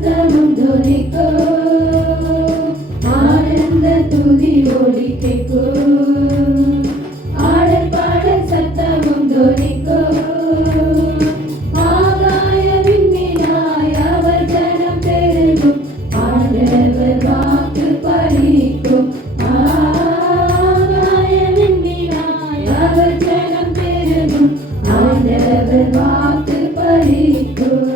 சத்தமும் துணிக்கும் ஆனந்த துதி ஒலி கேட்கும் ஆடல் பாடல் சத்தமும் துணிக்கும் ஆகாய விண்மீனாய் அவர் ஜனம் பெருகும் ஆண்டவர் வாக்கு பலிக்கும் ஆகாய விண்மீனாய் அவர் ஜனம் பெருகும் ஆண்டவர் வாக்கு பலிக்கும்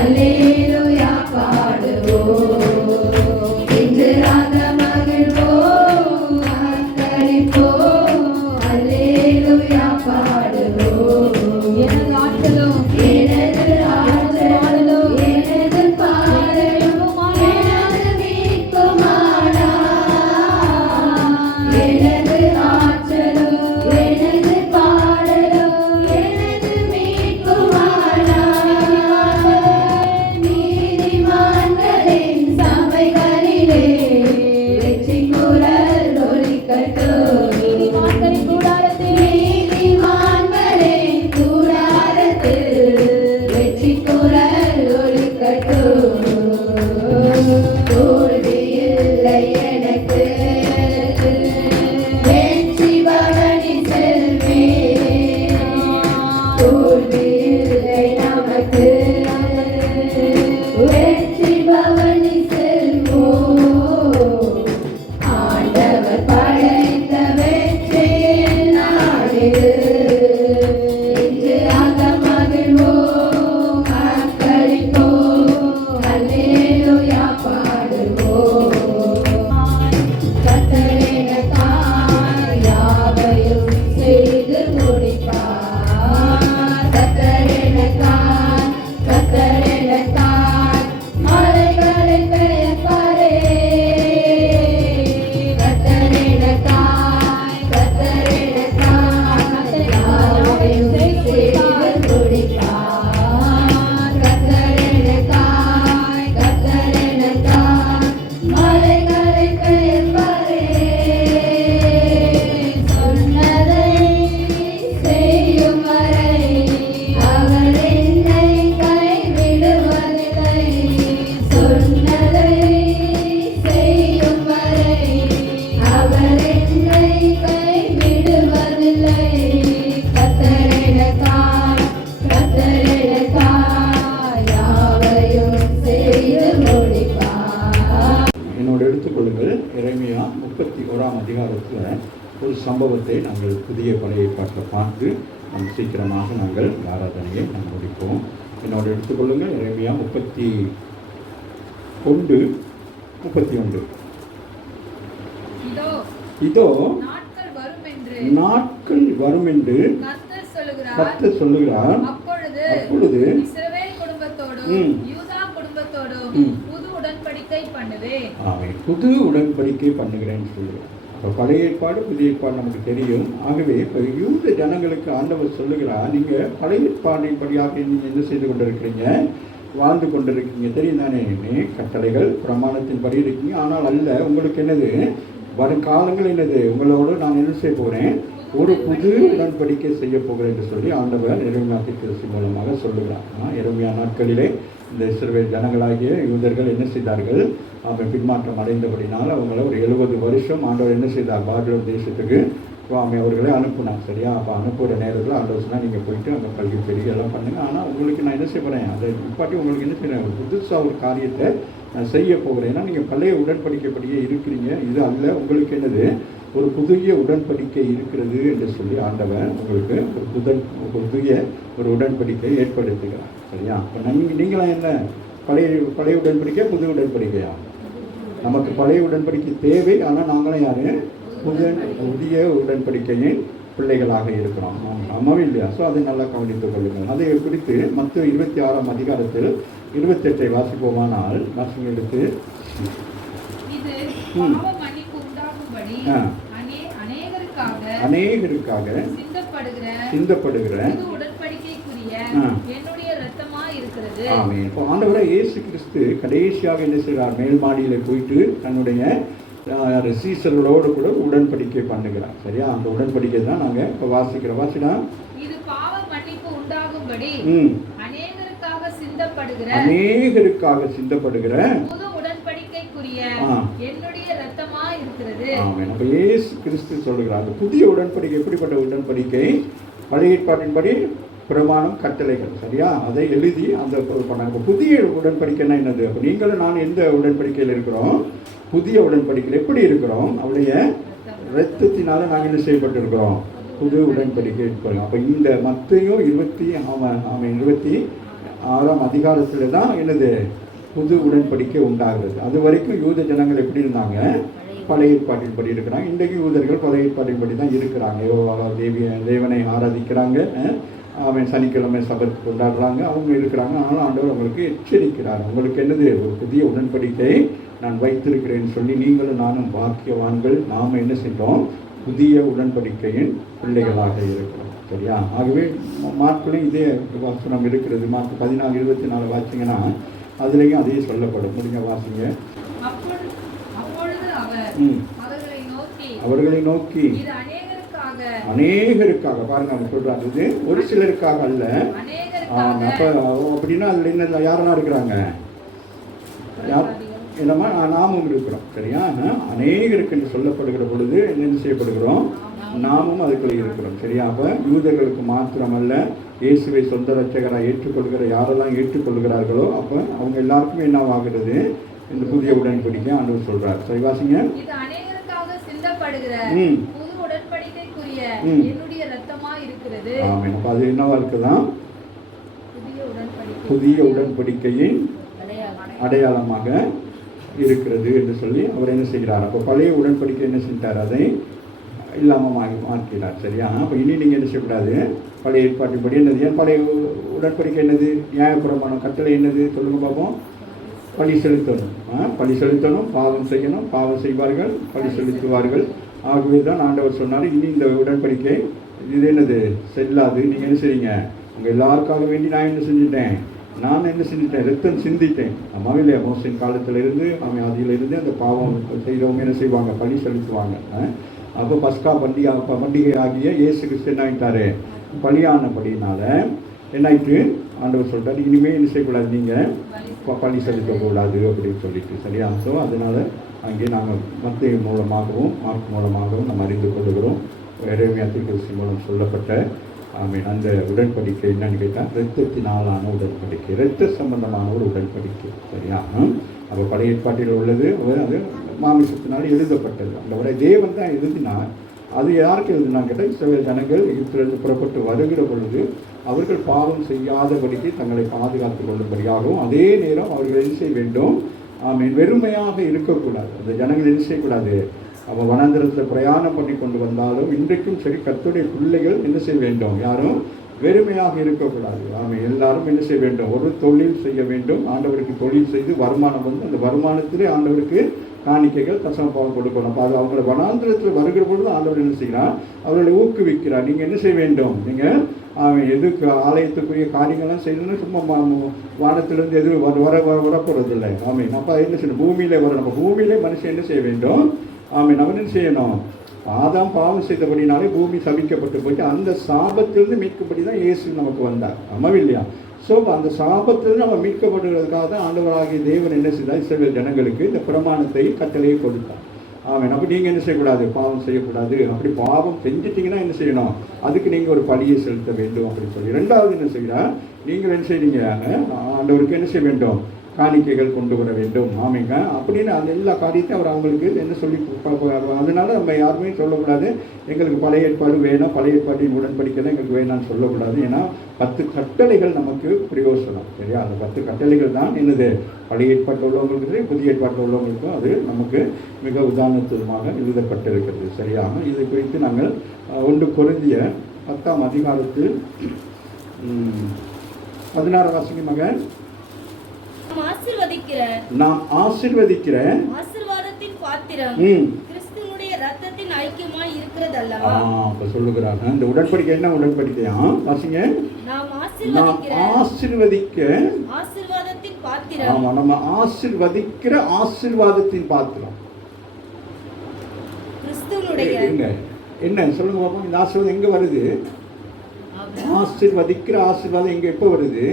Hallelujah. 31ஆம் அதிகாரத்தில் ஒரு சம்பவத்தை நாங்கள் புதிய பழைய ஏற்பாட்டில் பார்த்து நம்ம சீக்கிரமாக நாங்கள் ஆராதனையை நாங்கள் முடிப்போம். என்னோட எடுத்துக்கொள்ளுங்கள். எரேமியா 31:31. இதோ நாட்கள் வரும் என்று கர்த்தர் சொல்லுகிறார். அப்பொழுது புது உடன்படிக்கை பண்ணுகிறேன்னு சொல்லுகிறார். இப்போ பழைய ஏற்பாடு புதிய ஏற்பாடு நமக்கு தெரியும். ஆகவே இப்போ யூத ஜனங்களுக்கு ஆண்டவர் சொல்லுகிறார், நீங்கள் பழைய ஏற்பாடின் படியாக நீங்கள் என்ன செய்து கொண்டிருக்கிறீங்க, வாழ்ந்து கொண்டிருக்கீங்க தெரியும் தானே. கட்டளைகள் பிரமாணத்தின் படி இருக்கீங்க. ஆனால் அல்ல, உங்களுக்கு என்னது வரும் காலங்கள் என்னது, உங்களோடு நான் என்ன செய்ய போகிறேன், ஒரு புது உடன்படிக்கை செய்ய போகிறேன் என்று சொல்லி ஆண்டவர் எரேமியா தீர்க்கதரிசி மூலமாக சொல்லுகிறார். எரேமியா நாட்களிலே இந்த இஸ்ரவேல் ஜனங்களாகிய யூதர்கள் என்ன செய்தார்கள், அவன் பின்மாற்றம் அடைந்தபடினால் அவங்கள ஒரு 70 வருஷம் ஆண்டவர் என்ன செய்தார், பாபிலோன் தேசத்துக்கு அவர்களை அனுப்புனார். சரியா? அப்போ அனுப்புகிற நேரத்தில் ஆண்டவர் சொன்னால் நீங்கள் போயிட்டு அங்கே கல்வி பெருகி எல்லாம் பண்ணுங்கள். ஆனால் உங்களுக்கு நான் என்ன செய்ய போகிறேன், அதை இப்பாட்டி உங்களுக்கு என்ன செய்யறேன், புதுசாக ஒரு காரியத்தை நான் செய்ய போகிறேன். ஏன்னா நீங்கள் பழைய உடன்படிக்கைப்படியே இருக்கிறீங்க. இது அல்ல, உங்களுக்கு என்னது ஒரு புதிய உடன்படிக்கை இருக்கிறது என்று சொல்லி ஆண்டவர் உங்களுக்கு ஒரு புதிய ஒரு உடன்படிக்கை ஏற்படுத்துகிறார். சரியா? இப்போ நீங்களாம் என்ன பழைய உடன்படிக்கை புது உடன்படிக்கையா? நமக்கு பழைய உடன்படிக்கை தேவை. ஆனால் நாங்களும் யாரு, புதிய உடன்படிக்கையின் பிள்ளைகளாக இருக்கிறோம். ஆமாவே இல்லையா? ஸோ அதை நல்லா கவனித்துக் கொள்ளுங்கள். அதை குறித்து மத்திய 26ஆம் அதிகாரத்தில் 28 வாசிப்போமானால் வாசிங்க எடுத்து. அநேகருக்காக சிந்தப்படுகிற ஆமென். இப்போ ஆண்டவராகிய இயேசு கிறிஸ்து கடைசியாக என்ன செய்கிறார், மேல் மாடியில் போயிட்டு தன்னுடைய சீசர்களோடு கூட உடன்படிக்கை பண்ணுகிறார். சரியா? அந்த உடன்படிக்கை தான் நாங்கள் இப்போ வாசிக்கிறோம். வாசினா அநேகருக்காக சிந்தப்படுகிற அப்ப இயேசு கிறிஸ்து சொல்லுகிறார் புதிய உடன்படிக்கை. எப்படிப்பட்ட உடன்படிக்கை? பழைய ஏற்பாட்டின்படி பிரமாணம் கட்டளைகள். சரியா? அதை எழுதி அந்த பண்ணாங்க. புதிய உடன்படிக்கைன்னா என்னது? அப்போ நீங்களும் நான் எந்த உடன்படிக்கையில் இருக்கிறோம்? புதிய உடன்படிக்கையில் எப்படி இருக்கிறோம்? அவருடைய இரத்தத்தினால நாங்கள் என்ன செய்யப்பட்டிருக்கிறோம்? புது உடன்படிக்கை இருக்கிறோம். அப்போ இந்த மத்தேயு 26ஆம் அதிகாரத்தில் தான் என்னது புது உடன்படிக்கை உண்டாகிறது. அது வரைக்கும் யூத ஜனங்கள் எப்படி இருந்தாங்க? பழைய ஏற்பாட்டின்படி இருக்கிறாங்க. இன்றைக்கு யூதர்கள் பழைய ஏற்பாட்டின்படி தான் இருக்கிறாங்க. தேவனை ஆராதிக்கிறாங்க. அவன் சனிக்கிழமை சபத் கொண்டாடுறாங்க. அவங்க இருக்கிறாங்க. ஆனால் ஆண்டவர் அவங்களுக்கு எச்சரிக்கிறார். உங்களுக்கு என்னது, ஒரு புதிய உடன்படிக்கை நான் வைத்திருக்கிறேன்னு சொல்லி நீங்களும் நானும் பாக்கியவான்கள். நாம் என்ன செய்தோம்? புதிய உடன்படிக்கையின் பிள்ளைகளாக இருக்கிறோம். சரியா? ஆகவே மார்க்கிலையும் இதே வசனம் இருக்கிறது. மார்க் 14:24 வாசிங்கன்னா அதுலேயும் அதே சொல்லப்படும். முடிஞ்ச வாசிங்க. அவர்களை நோக்கி அநேகருக்காக பாருங்க, அவங்க சொல்றாங்க இது ஒரு சிலருக்காக அல்ல. அப்ப அப்படின்னா அதுல என்ன யாரெல்லாம் இருக்கிறாங்க? என்னமா நாமும் இருக்கிறோம். சரியா? அநேகருக்கு என்று சொல்லப்படுகிற பொழுது என்ன செய்யப்படுகிறோம்? நாமும் அதுக்குள்ள இருக்கிறோம். சரியா? அப்ப யூதர்களுக்கு மாத்திரமல்ல, இயேசுவை சொந்த ரட்சகராக ஏற்றுக்கொள்கிற யாரெல்லாம் ஏற்றுக்கொள்கிறார்களோ அப்ப அவங்க எல்லாருக்குமே என்ன ஆகிறது? இந்த புதிய உடன்படிக்கை ஆண்டவர் சொல்றார். சரி வாசிங்க. அது என்னவா இருக்குதான்? புதிய உடன்படிக்கையின் அடையாளமாக இருக்கிறது என்று சொல்லி அவர் என்ன செய்கிறார்? அப்போ பழைய உடன்படிக்கை என்ன செஞ்சார்? அதை இல்லாமல் மாற்றினார். சரியா? அப்போ இனி நீங்கள் என்ன செய்யக்கூடாது? பழைய ஏற்பாட்டின்படி என்னது? ஏன் பழைய உடன்படிக்கை என்னது? நியாயப்பிரமாணம் கட்டளை என்னது? சொல்லுங்க பார்ப்போம். பழி செலுத்தணும். பழி செலுத்தணும், பாவம் செய்யணும், பாவம் செய்வார்கள், பழி செலுத்துவார்கள். ஆகவே தான் ஆண்டவர் சொன்னார், இனி இந்த உடன்படிக்கை இது என்னது செல்லாது. நீங்கள் என்ன செய்றீங்க? உங்கள் எல்லாருக்காக வேண்டி நான் என்ன செஞ்சுட்டேன்? நான் என்ன செஞ்சுட்டேன்? ரத்தம் சிந்திட்டேன். அம்மாவே இல்லையா? மோசின் காலத்திலிருந்து அவன் அதிலிருந்து அந்த பாவம் செய்கிறவங்க என்ன செய்வாங்க? பழி செலுத்துவாங்க. அப்போ பஸ்கா பண்டிகை ஆகிய இயேசு கிறிஸ்து என்ன ஆகிட்டாரு? பலியானபடினால என்ன ஆயிட்டு ஆண்டவர் சொல்கிறார், இனிமேல் என்ன செய்யக்கூடாது? நீங்கள் பழி செலுத்தக்கூடாது அப்படின்னு சொல்லிட்டு. சரியா? ஸோ அதனால் அங்கே நாங்கள் மத்தேயு மூலமாகவும் மார்க் மூலமாகவும் நம்ம அறிந்து கொள்கிறோம். எரேமியா தீர்க்கதரிசி மூலம் சொல்லப்பட்ட அந்த உடன்படிக்கை என்னன்னு கேட்டால் இரத்தத்தினாலான உடன்படிக்கை, இரத்த சம்பந்தமான ஒரு உடன்படிக்கை. சரியா? அப்போ பழைய ஏற்பாட்டில் உள்ளது அது மாமிசத்தினால் எழுதப்பட்டது. அந்த தேவன் தான் எழுதினார். அது யாருக்கு எழுதினான்னு கேட்டால் இஸ்ரவேல் ஜனங்கள் எகிப்திலிருந்து புறப்பட்டு வருகிற பொழுது அவர்கள் பாவம் செய்யாதபடிக்கு தங்களை பாதுகாத்துக் கொள்ளும்படியாகவும், அதே நேரம் அவர்கள் என்ன செய்ய வேண்டும், வெறுமையாக இருக்கக்கூடாது. அந்த ஜனங்கள் என்ன செய்யக்கூடாது, அவன் வனாந்திரத்தில் பிரயாணம் பண்ணி கொண்டு வந்தாலும் இன்றைக்கும் சரி கர்த்தருடைய பிள்ளைகள் என்ன செய்ய வேண்டும், யாரும் வெறுமையாக இருக்கக்கூடாது. எல்லாரும் என்ன செய்ய வேண்டும், ஒரு தொழில் செய்ய வேண்டும். ஆண்டவருக்கு தொழில் செய்து வருமானம் வந்து அந்த வருமானத்திலே ஆண்டவருக்கு காணிக்கைகள் தசமபாகம் கொடுக்கணும். அது அவங்கள வனாந்திரத்தில் வருகிற பொழுது ஆண்டவர் என்ன செய்கிறார், அவர்களை ஊக்குவிக்கிறார். நீங்கள் என்ன செய்ய வேண்டும், நீங்கள் எதுக்கு ஆலயத்துக்குரிய காரியங்கள்லாம் செய்யணும்னா சும்மா வானத்திலிருந்து எது வரப்போகிறது இல்லை. அப்போ என்ன செய்யணும், பூமியிலே வரணும். நம்ம பூமியிலே மனுஷன் என்ன செய்ய வேண்டும், நம்ம என்ன செய்யணும், ஆதாம் பாவம் செய்தபடினாலே பூமி சபிக்கப்பட்டு போயிட்டு அந்த சாபத்திலிருந்து மீட்கப்படி தான் இயேசு நமக்கு வந்தார். இல்லையா? ஸோ அந்த சாபத்திலிருந்து நம்ம மீட்கப்படுகிறதுக்காக தான் ஆண்டவராகிய தேவன் என்ன செய்தார், இஸ்ரவேல் ஜனங்களுக்கு இந்த பிரமாணத்தை கட்டளையை கொடுத்தார். அப்போ நீங்கள் என்ன செய்யக்கூடாது, பாவம் செய்யக்கூடாது. அப்படி பாவம் செஞ்சிட்டிங்கன்னா என்ன செய்யணும், அதுக்கு நீங்கள் ஒரு பலியை செலுத்த வேண்டும் அப்படின்னு சொல்லி. ரெண்டாவது என்ன செய்கிறார், நீங்கள் என்ன செய்றீங்க, ஆண்டவருக்கு என்ன செய்ய வேண்டும், காணிக்கைகள் கொண்டு வர வேண்டும். அப்படின்னு அந்த எல்லா காரியத்தையும் அவர் அவங்களுக்கு என்ன சொல்லி, அதனால நம்ம யாருமே சொல்லக்கூடாது எங்களுக்கு பழைய ஏற்பாடு வேணும், பழைய ஏற்பாட்டின் உடன்படிக்கை தான் எங்களுக்கு வேணாம்னு சொல்லக்கூடாது. ஏன்னா 10 கட்டளைகள் நமக்கு பிரயோசனம். சரியா? அந்த 10 கட்டளைகள் தான் என்னது, பழைய ஏற்பாட்டில் உள்ளவங்களுக்கு புதிய ஏற்பாட்டில் உள்ளவங்களுக்கும் அது நமக்கு மிக உதாரணத்துவமாக எழுதப்பட்டிருக்கிறது. சரியாக இதை குறித்து நாங்கள் 1 கொரிந்தியர் 10ஆம் அதிகாரத்தில் 16 வாசிக்குமாக, நாம் ஆசீர்வதிக்கிற ஆசீர்வாதத்தின் பாத்திரம் கிறிஸ்துவினுடைய இரத்தத்தின் ஐக்கியமாய் இருக்கிறதல்லவா. அப்ப சொல்லுகிறாங்க இந்த உடன்படிக்கை என்ன உடன்படிக்கையா, வாசிங்க. நாம் ஆசீர்வதிக்க ஆசீர்வாதத்தின் பாத்திரம். ஆமா, நம்ம ஆசீர்வதிக்கிற ஆசீர்வாதத்தின் பாத்திரம் கிறிஸ்துவினுடைய. என்ன சொல்லுங்க பாப்போம், இந்த ஆசீர்வாதம் எங்க வருது, ஆசீர்வதிக்கிற ஆசீர்வாதம் எங்க எப்போ வருது,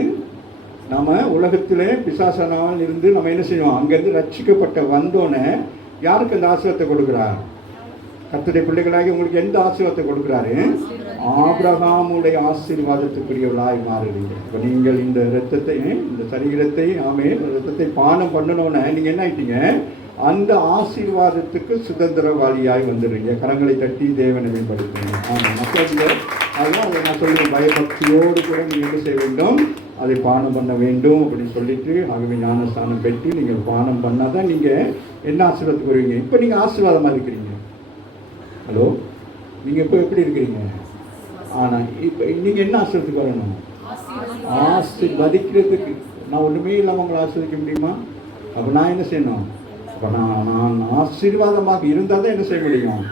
நம்ம உலகத்திலே பிசாசனால் இருந்து நம்ம என்ன செய்வோம், அங்கேருந்து ரட்சிக்கப்பட்ட வந்தோன்னே யாருக்கு அந்த ஆசீர்வாதத்தை கொடுக்குறார், கர்த்தருடைய பிள்ளைகளாகி உங்களுக்கு எந்த ஆசீர்வாதத்தை கொடுக்குறாரு, ஆபிரகாமுடைய ஆசீர்வாதத்துக்குரியவர்களாய் மாறுறீங்க. இப்போ நீங்கள் இந்த இரத்தத்தை, இந்த சரீரத்தை, இரத்தத்தை பானம் பண்ணணும்னு நீங்கள் என்ன ஆயிட்டீங்க, அந்த ஆசீர்வாதத்துக்கு சுதந்திரவாளியாய் வந்துடுறீங்க. கரங்களை தட்டி தேவனை மேம்படுத்துங்க. மக்கள் அதெல்லாம் அதை நான் சொல்லுவேன், பயபக்தியோடு கூட நீங்கள் என்ன செய்ய வேண்டும், அதை பானம் பண்ண வேண்டும் அப்படின்னு சொல்லிட்டு, ஆகவே ஞானஸ்தானம் பெற்று நீங்கள் பானம் பண்ணால் தான் நீங்கள் என்ன ஆசீர்வாதத்துக்கு வருவீங்க. இப்போ நீங்கள் ஆசீர்வாதமாக இருக்கிறீங்க. ஹலோ, நீங்கள் இப்போ எப்படி இருக்கிறீங்க, ஆனால் இப்போ நீங்கள் என்ன ஆசீர்வாதத்துக்கு வரணும், ஆசீர்வதிக்கிறதுக்கு. நான் ஒன்றுமே இல்லாமல் உங்களை ஆசீர்வதிக்க முடியுமா? அப்போ நான் என்ன செய்யணும், அப்போ நான் ஆசீர்வாதமாக இருந்தால் தான் என்ன செய்ய முடியும்.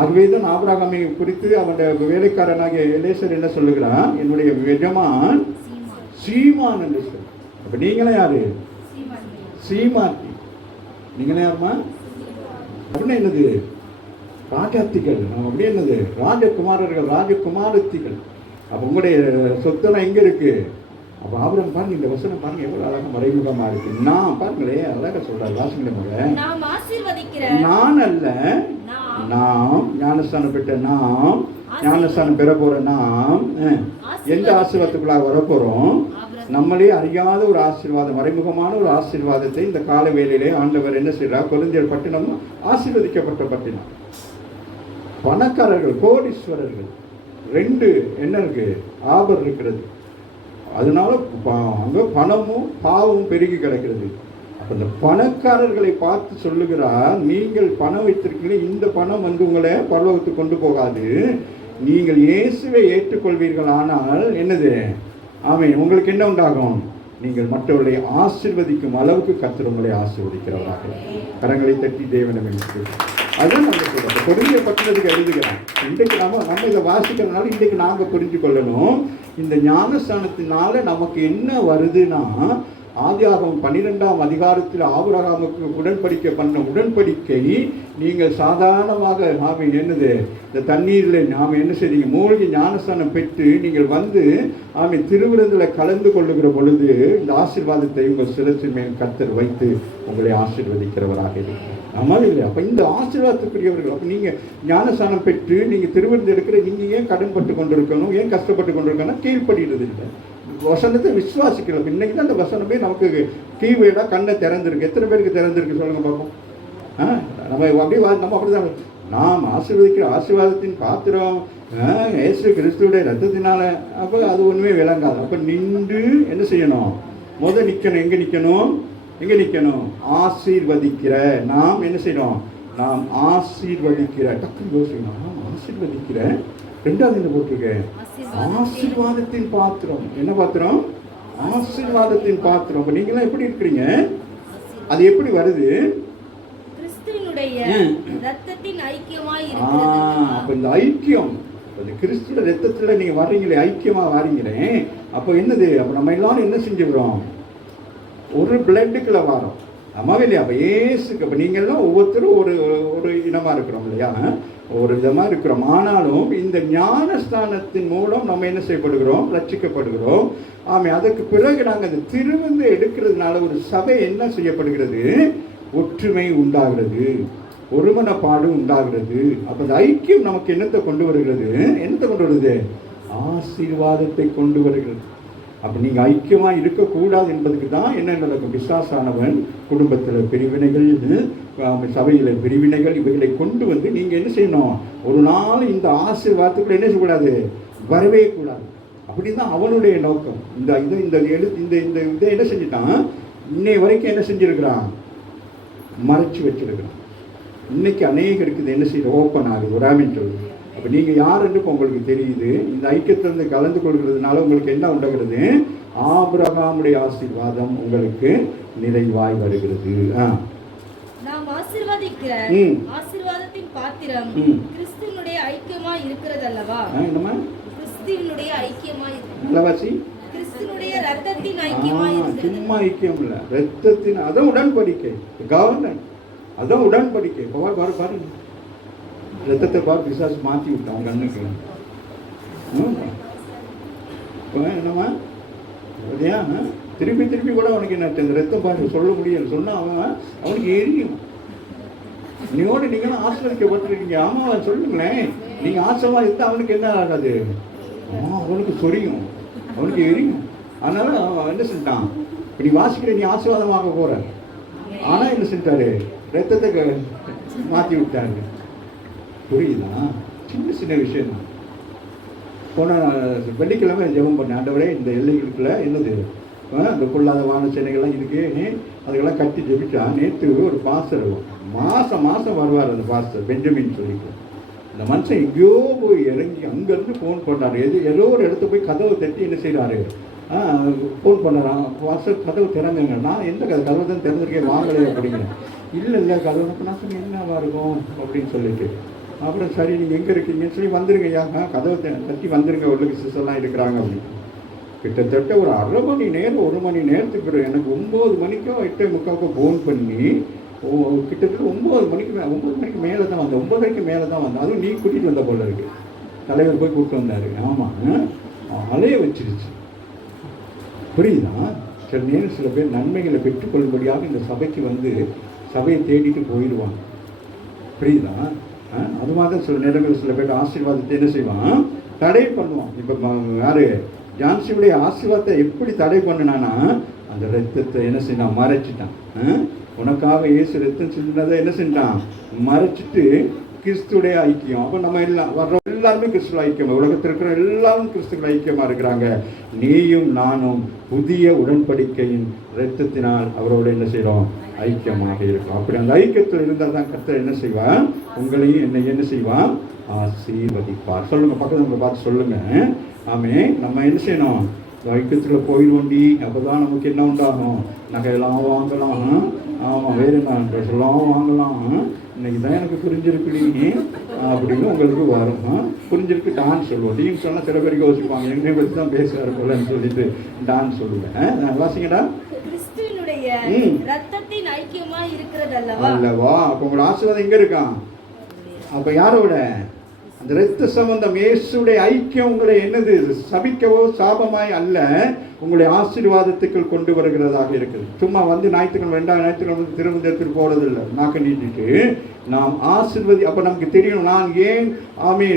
ஆகவே தான் ஆபிரகாமை குறித்து அவனுடைய வேலைக்காரனாகிய எலேசர் என்ன சொல்லுகிறான், என்னுடைய எஜமான் சீமான் என்று சொல்லி. அப்ப நீங்களே யாரு, சீமாட்டி. நீங்களே யாருமா அப்படின்னா என்னது, ராஜாத்திகள். அப்படி என்னது, ராஜகுமாரர்கள், ராஜகுமாரத்திகள். அப்போ உங்களுடைய சொத்தெல்லாம் எங்கே இருக்கு. அப்போ ஆபிரகாம் பாருங்க, இந்த வசனம் பாருங்க எவ்வளோ அழகாக மறைமுகமா இருக்கு. நான் பாருங்களே அழகாக சொல்றாரு, வாசிங்களே மக. நான் அல்ல, நாம் ஞானஸ்தானம் பெற்ற நாம், ஞானஸ்தானம் பெற போற நாம் எந்த ஆசீர்வாதத்துக்குள்ளாக வரப்போறோம், நம்மளே அறியாத ஒரு ஆசீர்வாதம், மறைமுகமான ஒரு ஆசீர்வாதத்தை இந்த கால வேளையிலே ஆண்டவர் என்ன செய்யறார், கொரிந்தியர் பட்டினம் ஆசீர்வதிக்கப்பட்ட பட்டினம். பணக்காரர்கள், கோடீஸ்வரர்கள் 2 என்ன இருக்கு, ஆபர் இருக்கிறது. அதனால அங்கே பணமும் பாவமும் பெருகி கிடக்கிறது. அப்போ இந்த பணக்காரர்களை பார்த்து சொல்லுகிறார், நீங்கள் பணம் வைத்திருக்கீங்க, இந்த பணம் வந்து உங்களை பரலோகத்துக்கு கொண்டு போகாது. நீங்கள் இயேசுவை ஏற்றுக்கொள்வீர்கள், ஆனால் என்னது, உங்களுக்கு என்ன உண்டாகும், நீங்கள் மற்றவர்களை ஆசீர்வதிக்கும் அளவுக்கு கர்த்தர் உங்களை ஆசீர்வதிக்கிறவராக. கரங்களை தட்டி தேவனை வேண்டியது. அதுதான் நம்ம சொல்றோம், கொரிந்தியர் பட்டினத்துக்கு எழுதுகிறோம். இன்றைக்கு நம்ம இதை வாசிக்கிறதுனால இன்றைக்கு நாங்கள் புரிஞ்சு கொள்ளணும், இந்த ஞானஸ்தானத்தினால நமக்கு என்ன வருதுன்னா, ஆதியாகமம் 12ஆம் அதிகாரத்தில் ஆபிரகாமுக்கு உடன்படிக்கை பண்ண உடன்படிக்கை நீங்கள் சாதாரணமாக என்னது, இந்த தண்ணீரில் நாம் என்ன செய்றீங்க, மூழ்கி ஞானஸ்தானம் பெற்று நீங்கள் வந்து திருவிருந்தில் கலந்து கொள்ளுகிற பொழுது இந்த ஆசீர்வாதத்தை உங்கள் சிரசின் மேல் கர்த்தர் வைத்து உங்களை ஆசீர்வதிக்கிறவராக இருக்கிறார். ஆமாம் இல்லை? அப்போ இந்த ஆசீர்வாதத்துக்குரியவர்கள். அப்போ நீங்கள் ஞானஸ்தானம் பெற்று நீங்கள் திருவிருந்து எடுக்கிற நீங்கள் ஏன் கடன்பட்டு கொண்டிருக்கணும், ஏன் கஷ்டப்பட்டு கொண்டிருக்கணும், கீழ்ப்படுகிறது இல்லை. வசனத்தை விசுவாசிக்கலாம். இன்னைக்கு தான் அந்த வசனமே நமக்கு கீவேடாக கண்ணை திறந்திருக்கு. எத்தனை பேருக்கு திறந்திருக்கு சொல்லுங்க பார்ப்போம். நம்ம அப்படியே நம்ம அப்படிதான் நாம் ஆசீர்வதிக்கிற ஆசீர்வாதத்தின் பாத்திரம் இயேசு கிறிஸ்துவுடைய ரத்தத்தினால. அப்போ அது ஒன்றுமே விளங்காது. அப்போ நின்று என்ன செய்யணும்? நிற்கணும். எங்கே நிற்கணும்? ஆசீர்வதிக்கிற நாம் என்ன செய்யணும்? நாம் ஆசீர்வதிக்கிற. டக்குன்னு யோசிக்கணும். நாம் ஆசீர்வதிக்கிற. ரெண்டாவது என்ன போட்டிருக்கேன்? ஆசீர்வாதத்தின் பாத்திரம். என்ன பாத்திரம்? ஆசீர்வாதத்தின் பாத்திரம். அப்போ நீங்களாம் எப்படி இருக்கிறீங்க? அது எப்படி வருது? அப்போ இந்த ஐக்கியம், கிறிஸ்துவ ரத்தத்தில் நீங்க வர்றீங்களே, ஐக்கியமா வாரீங்களே, அப்போ என்னது? அப்போ நம்ம எல்லாரும் என்ன செஞ்சுக்கிறோம்? ஒரு பிளட்டுக்குள்ள வரோம். அம்மாவே இல்லையா? அப்போ ஏசுக்கு அப்போ நீங்கள் எல்லாம் ஒவ்வொருத்தரும் ஒரு ஒரு இனமாக இருக்கிறோம் இல்லையா? ஒரு விதமாக இருக்கிறோம். ஆனாலும் இந்த ஞானஸ்தானத்தின் மூலம் நம்ம என்ன செய்யப்படுகிறோம்? ரட்சிக்கப்படுகிறோம். ஆமாம். அதற்கு பிறகு நாங்கள் அந்த திருவிருந்து எடுக்கிறதுனால ஒரு சபை என்ன செய்யப்படுகிறது? ஒற்றுமை உண்டாகிறது, ஒருமனப்பாடு உண்டாகிறது. அப்போ அந்த ஐக்கியம் நமக்கு என்னத்தை கொண்டு வருகிறது? என்னத்தை கொண்டு வருது? ஆசீர்வாதத்தை கொண்டு வருகிறது. அப்போ நீங்கள் ஐக்கியமாக இருக்கக்கூடாது என்பதுக்கு தான் என்ன நடக்கும்? பிசாசானவன் குடும்பத்தில் பிரிவினைகள், சபையில் பிரிவினைகள், இவைகளை கொண்டு வந்து நீங்கள் என்ன செய்யணும்? ஒரு நாள் இந்த ஆசீர்வாதத்துக்குள்ள என்ன செய்யக்கூடாது? வரவே கூடாது. அப்படி தான் அவனுடைய நோக்கம். இந்த இதை என்ன செஞ்சுட்டான்? இன்னை வரைக்கும் என்ன செஞ்சுருக்கிறான்? மறைச்சி வச்சிருக்கிறான். இன்னைக்கு அநேகருக்கு இது என்ன செய்யுது? ஓப்பன் ஆகுது. ஒரு ஆமீன் சொல்லுங்க. அப்போ நீங்கள் யாருன்னு இப்போ உங்களுக்கு தெரியுது. இந்த ஐக்கியத்திலிருந்து கலந்து கொள்கிறதுனால உங்களுக்கு என்ன உண்டாகிறது? ஆபிரகாமுடைய ஆசீர்வாதம் உங்களுக்கு நிறைவாய் வருகிறது. நாம் ஆசீர்வதிக்கிற ஆசீர்வாதத்தின் பாத்திரம் கிறிஸ்துவினுடைய ஐக்கியமா இருக்கிறது அல்லவா? என்னமா? கிறிஸ்துவினுடைய ஐக்கியமா நல்லவாசி. கிறிஸ்துவினுடைய ரத்தத்தின் ஐக்கியமா இருக்கிறது. சும்மா ஐக்கியம் இல்ல, ரத்தத்தின். அதான் உடன்படிக்கை. கவர்னன் அதான் உடன்படிக்கை. பாருங்க, ரத்தத்தை பாரு, பிசாசு மாற்றி விட்டான் கண்ணுக்கு. என்னம்மா இல்லையா? திருப்பி திருப்பி கூட அவனுக்கு என்ன ரத்தம் பாரு சொல்ல முடியல. சொன்னா அவனுக்கு எரியும். நீயோடு நீங்களும் ஆசிர்வதிக்கப்பட்டிருக்கீங்க. ஆமா, சொல்லுங்களேன். நீங்க ஆசைமா இருந்தா அவனுக்கு என்ன ஆகாது? அவனுக்கு சொரியும், அவனுக்கு எரியும். அதனால அவன் என்ன செஞ்சான்? நீ வாசிக்கிற, நீ ஆசீர்வாதமாக போற. ஆனா என்ன செஞ்சாரு? ரத்தத்தை மாற்றி விட்டாரு. புரியுதா? சின்ன சின்ன விஷயம் தான். போன வெள்ளிக்கிழமை ஜெபம் பண்ணேன். ஆண்டவரே, இந்த எல்லைகளுக்குள்ள என்னது அந்த பொல்லாத வானசேனைகள்லாம் இருக்கு, அதுக்கெல்லாம் கட்டி ஜெபிச்சா. நேற்று ஒரு பாஸ்டர் மாதம் வருவார். அந்த பாஸ்டர் பெஞ்சமின் சொல்லிட்டு, இந்த மனுஷன் எங்கேயோ போய் இறங்கி அங்கேருந்து ஃபோன் பண்ணார். ஏதோ ஒரு இடத்த போய் கதவை தட்டி என்ன செய்கிறாரு? ஃபோன் பண்ணுறான். வாசல் கதவு திறங்குங்க. நான் எந்த கதவை தான் திறந்துருக்கேன், வாங்கலை அப்படிங்க. இல்லை கதவு. நான் சொன்னேன் என்னவா இருக்கும் அப்படின்னு சொல்லிட்டு. அப்புறம் சரி, நீங்கள் எங்கே இருக்கீங்கன்னு சொல்லி வந்துருங்க ஐயா, கதவை தட்டி வந்துருங்க, உள்ளுக்கு சிஸ்டர்லாம் இருக்கிறாங்க அப்படின்னு. கிட்டத்தட்ட ஒரு அரை மணி நேரம் 1 மணி நேரத்துக்கு எனக்கு 9 மணிக்கோ 8:45 ஃபோன் பண்ணி கிட்டத்தட்ட 9 மணிக்கு மேலே தான் வந்தேன். 9:30 மேலே தான் வந்தேன். அதுவும் நீ கூட்டிகிட்டு வந்த போல இருக்கு. தலைவர் போய் கூப்பிட்டு வந்தார். ஆமாம், அலைய வச்சிருச்சு. புரியுதா? சில நேரம் சில பேர் நன்மைகளை பெற்றுக்கொள்ளும்படியாக இந்த சபைக்கு வந்து சபையை தேடிட்டு போயிடுவாங்க. புரியுதா? அது மாதிரி சில நேரங்கள் சில பேர் ஆசீர்வாதத்தை என்ன செய்வான்? தடை பண்ணுவான். இப்போ யாரு? ஜான்சியுடைய ஆசீர்வாதத்தை எப்படி தடை பண்ணினான்னா, அந்த ரத்தத்தை என்ன செய்யலாம்? மறைச்சிட்டான். உனக்காக இயேசு ரத்தம் சின்னதை என்ன செஞ்சான்? மறைச்சிட்டு கிறிஸ்துடைய ஐக்கியம். அப்போ நம்ம எல்லாம் வர்ற எல்லாருமே கிறிஸ்துவ ஐக்கியம். உலகத்தில் இருக்கிற எல்லாரும் கிறிஸ்துவ ஐக்கியமாக இருக்கிறாங்க. நீயும் நானும் புதிய உடன்படிக்கையின் இரத்தத்தினால் அவரோடு என்ன செய்கிறோம்? ஐக்கியமாக இருக்கும். அப்படி அந்த ஐக்கியத்தில் இருந்தால் தான் கர்த்தர் என்ன செய்வான்? உங்களையும் என்னை என்ன செய்வான்? ஆசீர்வதிப்பார். சொல்லுங்க, பக்கத்தில் பார்த்து சொல்லுங்க. ஆமே, நம்ம என்ன செய்யணும்? ஐக்கியத்தில் போயிடுவோண்டி. அப்போ தான் நமக்கு என்ன உண்டாகும்? நகையெல்லாம் வாங்கலாம். ஆமாம், வேறு என்ன ட்ரெஸ்லாம் வாங்கலாம். இன்னைக்கு தான் எனக்கு புரிஞ்சிருக்குடி அப்படின்னு உங்களுக்கு வரும். புரிஞ்சிருக்கு டான்ஸ் சொல்லுவோம். நீங்கள் சொன்னால் சில பேருக்கு யோசிப்பாங்க, எங்களை பற்றி தான் பேசுவார் போலன்னு சொல்லிட்டு டான்ஸ் சொல்லுவேன். வாசிங்கடா. ரத்தத்தின் ஐக்கியமா இருக்கிறது அல்லவா? அப்போ உங்களோட ஆசீர்வாதம் எங்க இருக்கான்? அப்ப யாரோட? அந்த இரத்த சம்பந்தம், இயேசுடைய ஐக்கியம் உங்களை என்னது? சபிக்கவோ சாபமாய் அல்ல, உங்களை ஆசீர்வாதத்துக்குள் கொண்டு வருகிறதாக இருக்குது. சும்மா வந்து ஞாயிற்றுக்கிழமை 2 ஞாயிற்றுக்கிழமை திரும்ப எடுத்துட்டு போறதில்லை. நாக்க நீட்டிட்டு நாம் ஆசீர்வதி. அப்போ நமக்கு தெரியும், நான் ஏன்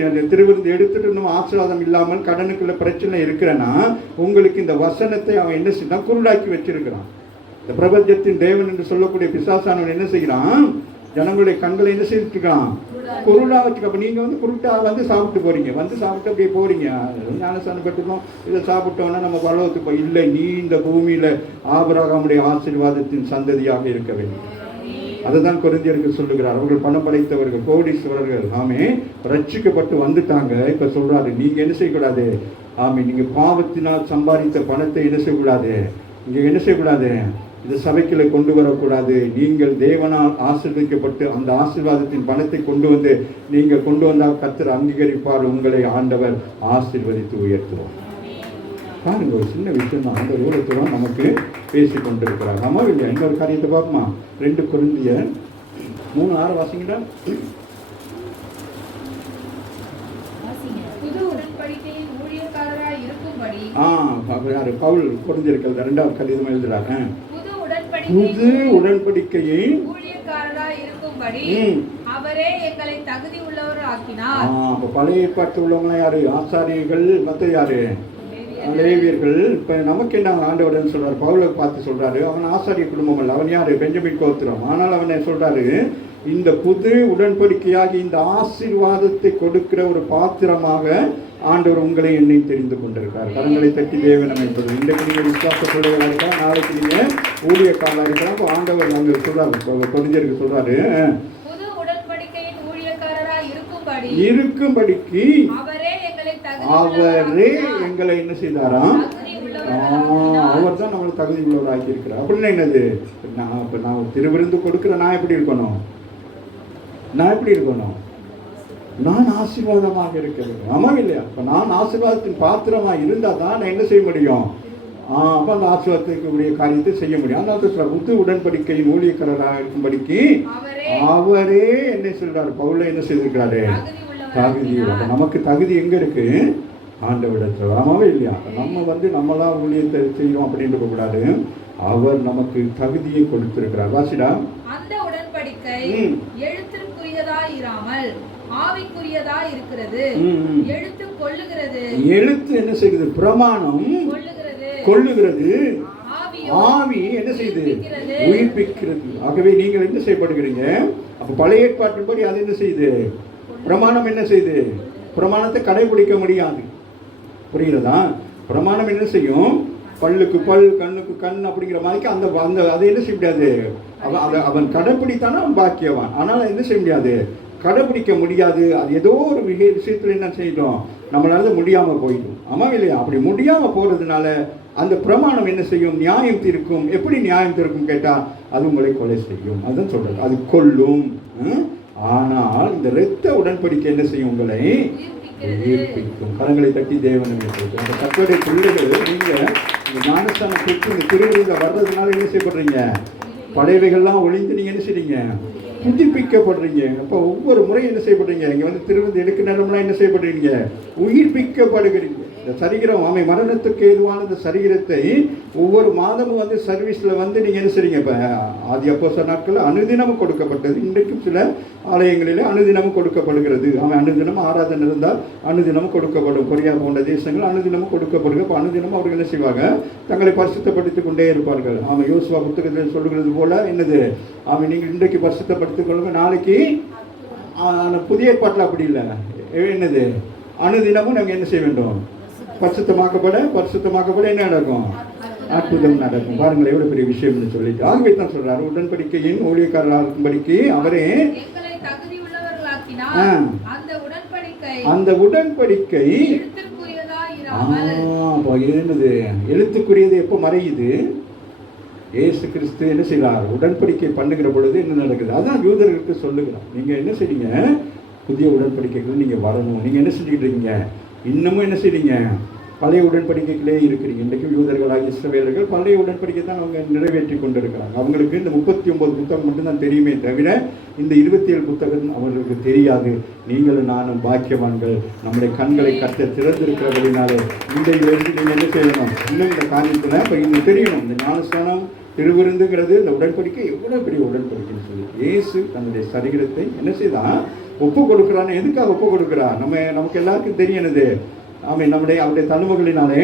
அந்த திருவிருந்து எடுத்துட்டு நம்ம ஆசீர்வாதம் இல்லாமல் கடனுக்குள்ள பிரச்சனை இருக்கிறேன்னா, உங்களுக்கு இந்த வசனத்தை அவன் என்ன செய்யறான்? குருடாக்கி வச்சிருக்கிறான். இந்த பிரபஞ்சத்தின் தேவன் என்று சொல்லக்கூடிய பிசாசானவன் என்ன செய்கிறான்? ஜனங்களுடைய கண்களை என்ன செய்துக்கலாம், குருடா வச்சுக்க. அப்போ நீங்கள் வந்து குருட்டா வந்து சாப்பிட்டு போறீங்க, வந்து சாப்பிட்டு அப்படியே போறீங்க. ஞானஸ்தானம் பெற்றுக்கணும், இதை சாப்பிட்டோன்னா நம்ம பரலோகத்துக்கு போய், இல்லை நீ இந்த பூமியில ஆபிரகாமுடைய ஆசீர்வாதத்தின் சந்ததியாக இருக்க வேண்டும். அதுதான் கொரிந்தியருக்கு சொல்லுகிறார். அவர்கள் பணம் படைத்தவர்கள், கோடீஸ்வரர்கள், ஆமே ரட்சிக்கப்பட்டு வந்துட்டாங்க. இப்ப சொல்றாரு, நீங்க என்ன செய்யக்கூடாது, ஆமே நீங்க பாவத்தினால் சம்பாதித்த பணத்தை என்ன செய்யக்கூடாது, நீங்க என்ன செய்யக்கூடாது, இந்த சபைக்குள்ள கொண்டு வரக்கூடாது. நீங்கள் தேவனால் ஆசீர்வதிக்கப்பட்டு அந்த ஆசீர்வாதத்தின் பணத்தை கொண்டு வந்து நீங்கள் கொண்டு வந்தால் கர்த்தர் அங்கீகரிப்பார், உங்களை ஆண்டவர் ஆசீர்வதித்து உயர்த்துவார். பாருங்க, ஒரு சின்ன விஷயம் தான், அந்த ஊரத்துடன் நமக்கு பேசி கொண்டிருக்கிறார். நம்ம இல்லையா? இன்னொரு காரியத்தை பார்ப்போமா? 2 கொரிந்தியர் 3:6 வாசிங்கடா. புது உடன்படிக்கையின் ஊழியக்காரராய் இருக்கும்படி பவுல் கொரிந்தியர்கள் 2வது கடிதம் எழுதுறாங்க. புது உடன்படிக்கையின் ஊழியக்காரராய் இருக்கும்படி அவரே எங்களை தகுதி உள்ளவர் ஆக்கினார். அப்ப பழைய ஏற்பாட்டு உள்ளவங்க யாரு? ஆசாரியர்கள். மற்ற யாரு? லேவியர்கள். இப்ப நமக்கு என்ன ஆண்டவர்னு சொல்றாரு, பவுலை பார்த்து சொல்றாரு, அவன் ஆசாரிய குடும்பம் அல்ல, அவன் யாரு? பெஞ்சமின் கோத்திரம். ஆனால் அவனை சொல்றாரு, இந்த புது உடன்படிக்கையாகி இந்த ஆசீர்வாதத்தை கொடுக்கிற ஒரு பாத்திரமாக ஆண்டவர் உங்களை என்னையும் தெரிந்து கொண்டிருக்கிறார். கரங்களை தட்டி தேவன் அமைப்பது. இன்றைக்கு நீங்கள் விசுவாச பிள்ளைகளாக இருக்கலாம், நாளைக்கு நீங்க ஊழியக்காரர்களாக இருக்கலாம். இப்போ ஆண்டவர் அங்கே சொல்றாரு, கொரிந்தியருக்கு சொல்றாரு, புது உடன்படிக்கையின் ஊழியக்காரராய் இருக்கும்படிக்கு அவரே எங்களை என்ன செய்தாராம்? அவர் தான் நம்மளை தகுதி உள்ளவராக்கி இருக்கிறார். அப்படின்னா என்னது? நான் திருவிருந்து கொடுக்கிற நான் எப்படி இருக்கணும்? நான் ஆசீர்வாதமாக இருக்கிறேன். ஆமாம் இல்லையா? இப்போ நான் ஆசீர்வாதத்தின் பாத்திரமாக இருந்தால் தான் நான் என்ன செய்ய முடியும்? அப்போ அந்த ஆசீர்வாதத்துக்கு உரிய காரியத்தை செய்ய முடியும். அதனால புது உடன்படிக்கையின் ஊழியக்காரராக இருக்கும்படிக்கு அவரே என்ன சொல்றாரு? பவுல என்ன செய்திருக்கிறாரு? தகுதி. நமக்கு தகுதி எங்க இருக்கு? ஆண்டவரிடத்தில். ஆமாவே இல்லையா? நம்ம வந்து நம்மளா ஊழியத்தை செய்யணும் அப்படின்னு இருக்கக்கூடாது. அவர் நமக்கு தகுதியை கொடுத்திருக்கிறார். வாசிடா. அந்த உடன்படிக்கை எழுத்திற்குரியதாய் இராமல் ஆவிக்குரியதாய் இருக்கிறது. எழுத்து கொல்லுகிறது. எழுத்து என்ன செய்கிறது? பிரமாணம் கொல்லுகிறது. ஆவி என்ன செய்யுது? உயிர்ப்பிக்கிறது. ஆகவே நீங்கள் என்ன செய்யப்படுகிறீங்க? அப்ப பழைய ஏற்பாட்டின்படி அது என்ன செய்யுது? பிரமாணம் என்ன செய்யுது? பிரமாணத்தை கடைபிடிக்க முடியாது. புரியுறதா? பிரமாணம் என்ன செய்யும்? பல்லுக்கு பல், கண்ணுக்கு கண் அப்படிங்கிற மாதிரி அந்த அதை என்ன செய்ய முடியாது? அவன் கடைப்பிடித்தானா அவன் பாக்கியவான். ஆனால் என்ன செய்ய முடியாது? கடைபிடிக்க முடியாது. அது ஏதோ ஒரு விஷயத்துல என்ன செய்யணும்? நம்மளால முடியாம போயிடும். ஆமா இல்லையா? அப்படி முடியாம போறதுனால அந்த பிரமாணம் என்ன செய்யும்? நியாயம் தீர்க்கும். எப்படி நியாயம் தீர்க்கும் கேட்டா, அது உங்களை கொலை செய்யும். அதுதான் சொல்றது, அது கொல்லும். ஆனால் இந்த இரத்த உடன்படிக்கை என்ன செய்யும்? உங்களை உயிர்ப்பிக்கும். கரங்களை தட்டி தேவனை அந்த கர்த்தருடைய பிள்ளைகள் நீங்க இந்த ஞானஸ்தானம் பெற்று இந்த திருவிழா வர்றதுனால என்ன செய்யப்படுறீங்க? பழையவைகள்லாம் ஒழிந்து நீங்க என்ன செய்றீங்க? புதுப்பிக்கப்படுறீங்க. அப்போ ஒவ்வொரு முறையும் என்ன செய்யப்படுறீங்க? இங்கே வந்து திருவிழா எடுக்க நேரம்லாம் என்ன செய்யப்படுறீங்க? உயிர்ப்பிக்கப்படுகிறீங்க. இந்த சரீரம் ஆமை மரணத்துக்கு ஏதுவான இந்த சரீரத்தை ஒவ்வொரு மாதமும் வந்து சர்வீஸில் வந்து நீங்கள் என்ன செய்றீங்க? இப்போ ஆதி அப்போஸ்தலர் நாட்களில் அனுதினமும் கொடுக்கப்பட்டது. இன்றைக்கும் சில ஆலயங்களில் அனுதினமும் கொடுக்கப்படுகிறது. அவன் அனுதினமும் ஆராதனை இருந்தால் அனுதினமும் கொடுக்கப்படும். கொரியா போன்ற தேசங்கள் அனுதினமும் கொடுக்கப்படுங்க. இப்போ அனுதினமும் அவர்கள் என்ன செய்வாங்க? தங்களை பரிசுத்தப்படுத்திக் கொண்டே இருப்பார்கள். அவன் யோசுவா புத்தகத்தில் சொல்லுகிறது போல என்னது? அவன் நீங்கள் இன்றைக்கு பரிசுத்தப்படுத்திக் கொள்ளுங்க, நாளைக்கு புதிய ஏற்பாட்டில் அப்படி இல்லை. என்னது? அனுதினமும் நாங்கள் என்ன செய்ய வேண்டும்? பரிசுத்தமாக்கப்பட என்ன நடக்கும்? அற்புதம் நடக்கும். பாருங்கள் எவ்வளவு பெரிய விஷயம் சொல்லிட்டு. ஆகவே தான் சொல்றாரு, உடன்படிக்கையின் ஊழியக்காரராக இருக்கும்படிக்கு அவரே அந்த உடன்படிக்கை என்னது? எழுத்துக்குரியது எப்போ மறையுது? ஏசு கிறிஸ்து என்ன செய்யறார்? உடன்படிக்கை பண்ணுகிற பொழுது என்ன நடக்குது? அதான் யூதர்களுக்கு சொல்லுகிறார், நீங்க என்ன செய்றீங்க? புதிய உடன்படிக்கைகள் நீங்க வரணும். நீங்க என்ன செஞ்சுட்டு இருக்கீங்க? இன்னமும் என்ன செய்றீங்க? பழைய உடன்படிக்கைகளே இருக்கிறீங்க. இன்றைக்கும் யூதர்களாக இஸ்ரவேலர்கள் பழைய உடன்படிக்கை தான் அவங்க நிறைவேற்றி கொண்டிருக்கிறாங்க. அவங்களுக்கு இந்த 39 புத்தகம் மட்டும்தான் தெரியுமே தவிர இந்த 27 புத்தகம் அவர்களுக்கு தெரியாது. நீங்களும் நானும் பாக்கியவான்கள். நம்முடைய கண்களை கட்ட திறந்திருக்கிறபடினாலே இன்றையிலிருந்து நீங்கள் என்ன செய்யணும்? இன்னும் இந்த காரியத்தில் இப்போ இங்கே தெரியணும். இந்த ஞானஸ்தானம் திருவிருந்துங்கிறது இந்த உடன்படிக்கை எவ்வளோ பெரிய உடன்படிக்கைன்னு சொல்லி இயேசு தன்னுடைய சரீரத்தை என்ன செய்தான்? ஒப்பு கொடுக்குறான்னு. எதுக்காக ஒப்பு கொடுக்குறா? நமக்கு எல்லாருக்கும் தெரியணுது. அவருடைய தழும்புகளினாலே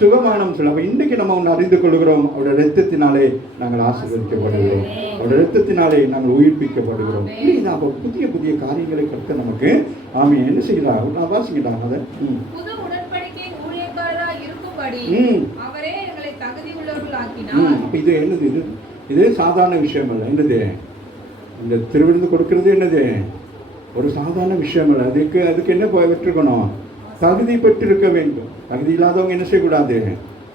சுகமானம் சொல்ல. அப்ப இன்றைக்கு நம்ம ஒன்று அறிந்து கொள்கிறோம், அவருடைய இரத்தத்தினாலே நாங்கள் ஆசீர்வதிக்கப்படுகிறோம், அவருடைய இரத்தத்தினாலே நாங்கள் உயிர்ப்பிக்கப்படுகிறோம். அப்போ புதிய புதிய காரியங்களை கற்க நமக்கு ஆமே என்ன செய்கிறார்? நான் வாசிக்கிட்டாங்க அதை. புது உடன்படிக்கை ஊழியக்காரராய் இருக்கும்படி அவரே எங்களை தகுதி உள்ளவர்களாக்கினார். அப்ப இது என்னது? இது சாதாரண விஷயம் அல்ல. என்னது? இந்த திருவிருந்து கொடுக்கிறது என்னது? ஒரு சாதாரண விஷயம் அல்ல. அதுக்கு என்ன பெற்றிருக்கணும்? தகுதி பெற்றிருக்க வேண்டும். தகுதி இல்லாதவங்க என்ன செய்யக்கூடாது?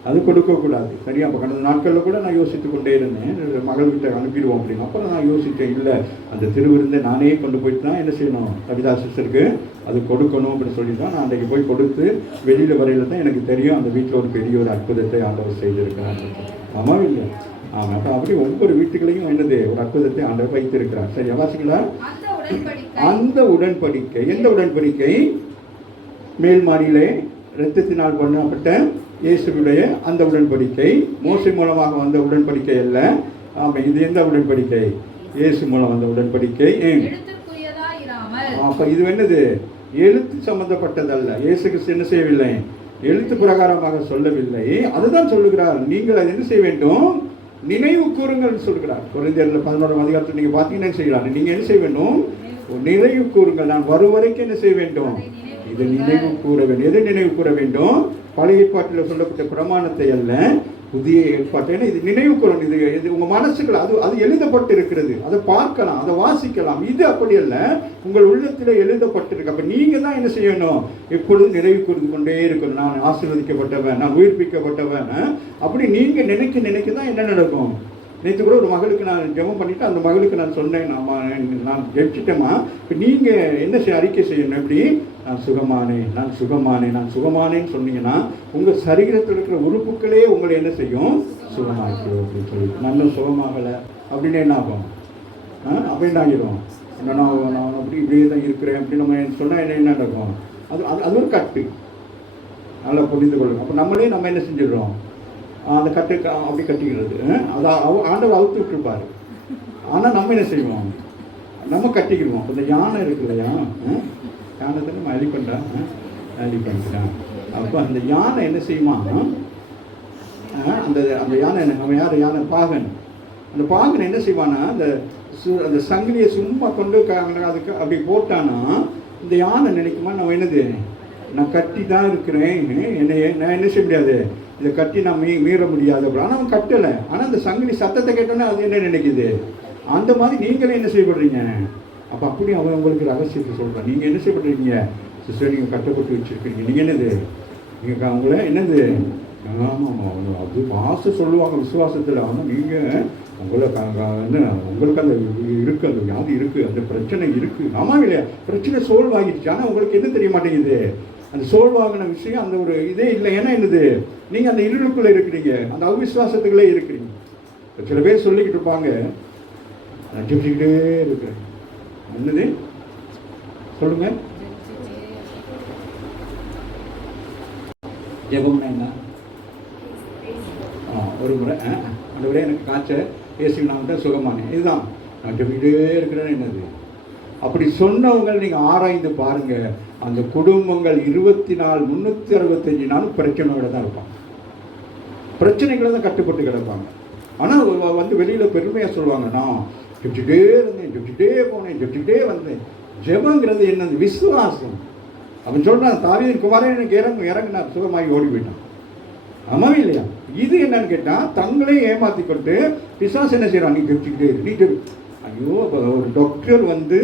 அது கொடுக்கக்கூடாது. சரியா? அப்போ கடந்த நாட்களில் கூட நான் யோசித்து கொண்டே இருந்தேன், மகள்கிட்ட அனுப்பிடுவோம் அப்படின்னு. அப்புறம் நான் யோசித்தேன், இல்லை அந்த திருவிருந்தை நானே கொண்டு போயிட்டு தான் என்ன செய்யணும், கவிதா சிஸ்டருக்கு அது கொடுக்கணும் அப்படின்னு சொல்லி தான் நான் அன்றைக்கு போய் கொடுத்து வெளியில் வரையில தான் எனக்கு தெரியும் அந்த வீட்டில் ஒரு பெரிய ஒரு அற்புதத்தை ஆண்டவர் செய்திருக்கிறார். ஆமாம் இல்லை? ஆமாம். அப்போ அப்படி ஒவ்வொரு வீட்டுகளையும் என்னது ஒரு அற்புதத்தை ஆண்டவர் வைத்திருக்கிறார். சரி, வாசிங்களா? அந்த உடன்படிக்கை எந்த உடன்படிக்கை? மேல் மாடியிலே இரத்தத்தினால் பண்ணப்பட்ட இயேசுடைய அந்த உடன்படிக்கை. மோசே மூலமாக வந்த உடன்படிக்கை அல்ல. ஆமாம், இது எந்த உடன்படிக்கை? இயேசு மூலம் வந்த உடன்படிக்கை. அப்ப இது என்னது? எழுத்து சம்பந்தப்பட்டதல்ல. இயேசு கிறிஸ்து என்ன செய்யவில்லை? எழுத்து பிரகாரமாக சொல்லவில்லை. அதுதான் சொல்லுகிறார், நீங்கள் அது என்ன செய்ய வேண்டும்? நினைவு கூறுங்கள் சொல்கிறார். கொரிந்தியர் 11ஆம் அதிகாரத்தில் நீங்க பார்த்தீங்கன்னா செய்யலாம், நீங்க என்ன செய்ய வேண்டும்? நினைவு கூறுங்கள். நான் வரும் வரைக்கும் என்ன செய்ய வேண்டும்? இதை நினைவு கூற வேண்டும். எதை நினைவு கூற வேண்டும்? பழைய ஏற்பாட்டில் சொல்லப்பட்ட பிரமாணத்தை அல்ல, புதிய ஏற்பாட்டை. இது நினைவு கூறணும். இது உங்க மனசுக்குள்ள அது எழுதப்பட்டு இருக்கிறது. அதை பார்க்கலாம், அதை வாசிக்கலாம். இது அப்படி அல்ல, உங்கள் உள்ளத்தில் எழுதப்பட்டிருக்கு. அப்ப நீங்க தான் என்ன செய்யணும்? எப்பொழுதும் நினைவு கூர்ந்து கொண்டே இருக்கணும். நான் ஆசீர்வதிக்கப்பட்டவன், நான் உயிர்ப்பிக்கப்பட்டவன். அப்படி நீங்க நினைக்க தான் என்ன நடக்கும்? நேற்று கூட ஒரு மகளுக்கு நான் ஜெபம் பண்ணிவிட்டு அந்த மகளுக்கு நான் சொன்னேன், நான் ஜெபிச்சிட்டேம்மா, இப்போ நீங்கள் என்ன அறிக்கை செய்யணும்? எப்படி? நான் சுகமானேன், நான் சுகமானேன், நான் சுகமானேன்னு சொன்னீங்கன்னா உங்கள் சரீரத்தில் இருக்கிற உறுப்புகளே உங்களை என்ன செய்யும்? சுகமாக்கும் அப்படின்னு சொல்லி. நல்ல சுகமாகலை அப்படின்னு என்ன ஆகும்? அப்போ என்ன ஆகிடும்? நான் அப்படி இப்படியே தான் இருக்கிறேன் அப்படின்னு நம்ம சொன்னால் என்ன நடக்கும்? அது ஒரு கட்டு. நல்லா புரிந்து கொள்ளுங்க. அப்போ நம்ம என்ன செஞ்சிடறோம்? அந்த கட்டு அப்படி கட்டிக்கிறது. அதான் ஆண்டவர் அவுத்து விட்டுருப்பாரு. ஆனால் நம்ம என்ன செய்வோம்? நம்ம கட்டிக்கிடுவோம். அந்த யானை இருக்கு இல்லையா, யானை தான் நம்ம எலிபெண்டா அப்போ அந்த யானை என்ன செய்யுமா? அந்த யானை நம்ம யானை பாகன். அந்த பாகன் என்ன செய்வானா, அந்த சங்கிலியை சும்மா கொண்டு அதுக்கு அப்படி போட்டானா இந்த யானை நினைக்குமா, நம்ம என்னது, நான் கட்டி தான் இருக்கிறேன், நான் என்ன செய்ய முடியாது, இதை கட்டி நான் மீற முடியாது. ஆனால் அவன் கட்டலை. ஆனால் அந்த சங்கிலி சத்தத்தை கேட்டோன்னே அது என்ன நினைக்குது? அந்த மாதிரி நீங்களே என்ன செய்யப்படுறீங்க? அப்போ அப்படி அவன் உங்களுக்கு ரகசியத்தை சொல்கிறான். நீங்கள் என்ன செய்யப்படுறீங்க? சிஸ்டர், நீங்கள் கட்டப்பட்டு வச்சுருக்கீங்க. நீங்கள் என்னது? நீங்கள் அவங்கள என்னது? ஆமாம், அவங்க அது வாச சொல்லுவாங்க விசுவாசத்தில். ஆனால் நீங்கள் உங்களுக்கு அந்த இருக்குது, அந்த வியாதி இருக்குது, அந்த பிரச்சனை இருக்குது. ஆமாம் இல்லையா? பிரச்சனை சோல்வ் ஆகிடுச்சு. ஆனால் உங்களுக்கு என்ன தெரிய மாட்டேங்குது? அந்த சோல்வாகின விஷயம் அந்த ஒரு இதே இல்லை. ஏன்னா என்னது? நீங்கள் அந்த இருளுக்குள்ளே இருக்கிறீங்க, அந்த அவிசுவாசத்துக்குள்ளே இருக்கிறீங்க. சில பேர் சொல்லிக்கிட்டு இருப்பாங்க, நான் ஜெபிச்சுக்கிட்டே இருக்கிறேன். என்னது சொல்லுங்க? ஜெபம்னா என்ன? ஒரு முறை அந்த முறை எனக்கு காய்ச்சல் பேசி நான் தான் சுகமானேன். இதுதான் நான் ஜெபிச்சுக்கிட்டே இருக்கிறேன்னு. என்னது? அப்படி சொன்னவங்க நீங்கள் ஆராய்ந்து பாருங்க, அந்த குடும்பங்கள் 24 365 நாளும் பிரச்சனையோட தான் இருப்பாங்க. பிரச்சனைகளை தான் கட்டுப்பட்டு கிடப்பாங்க. ஆனால் வந்து வெளியில் பெருமையாக சொல்லுவாங்க, நான் ஜெபிச்சுட்டே இருந்தேன், ஜெபிச்சுட்டே போனேன், ஜெபிச்சுட்டே வந்தேன். ஜெபங்கிறது என்னது? விசுவாசம். அவன் சொல்கிறான், தாவீதின் குமாரன் எனக்கு இறங்குனா சுகமாகி ஓடி போயிட்டான். ஆமாவே இல்லையா? இது என்னன்னு கேட்டால் தங்களே ஏமாற்றி கொண்டு பிசாசு என்ன செய்கிறான்? நீ ஜெபிச்சுக்கிட்டே நீ ஐயோ, ஒரு டாக்டர் வந்து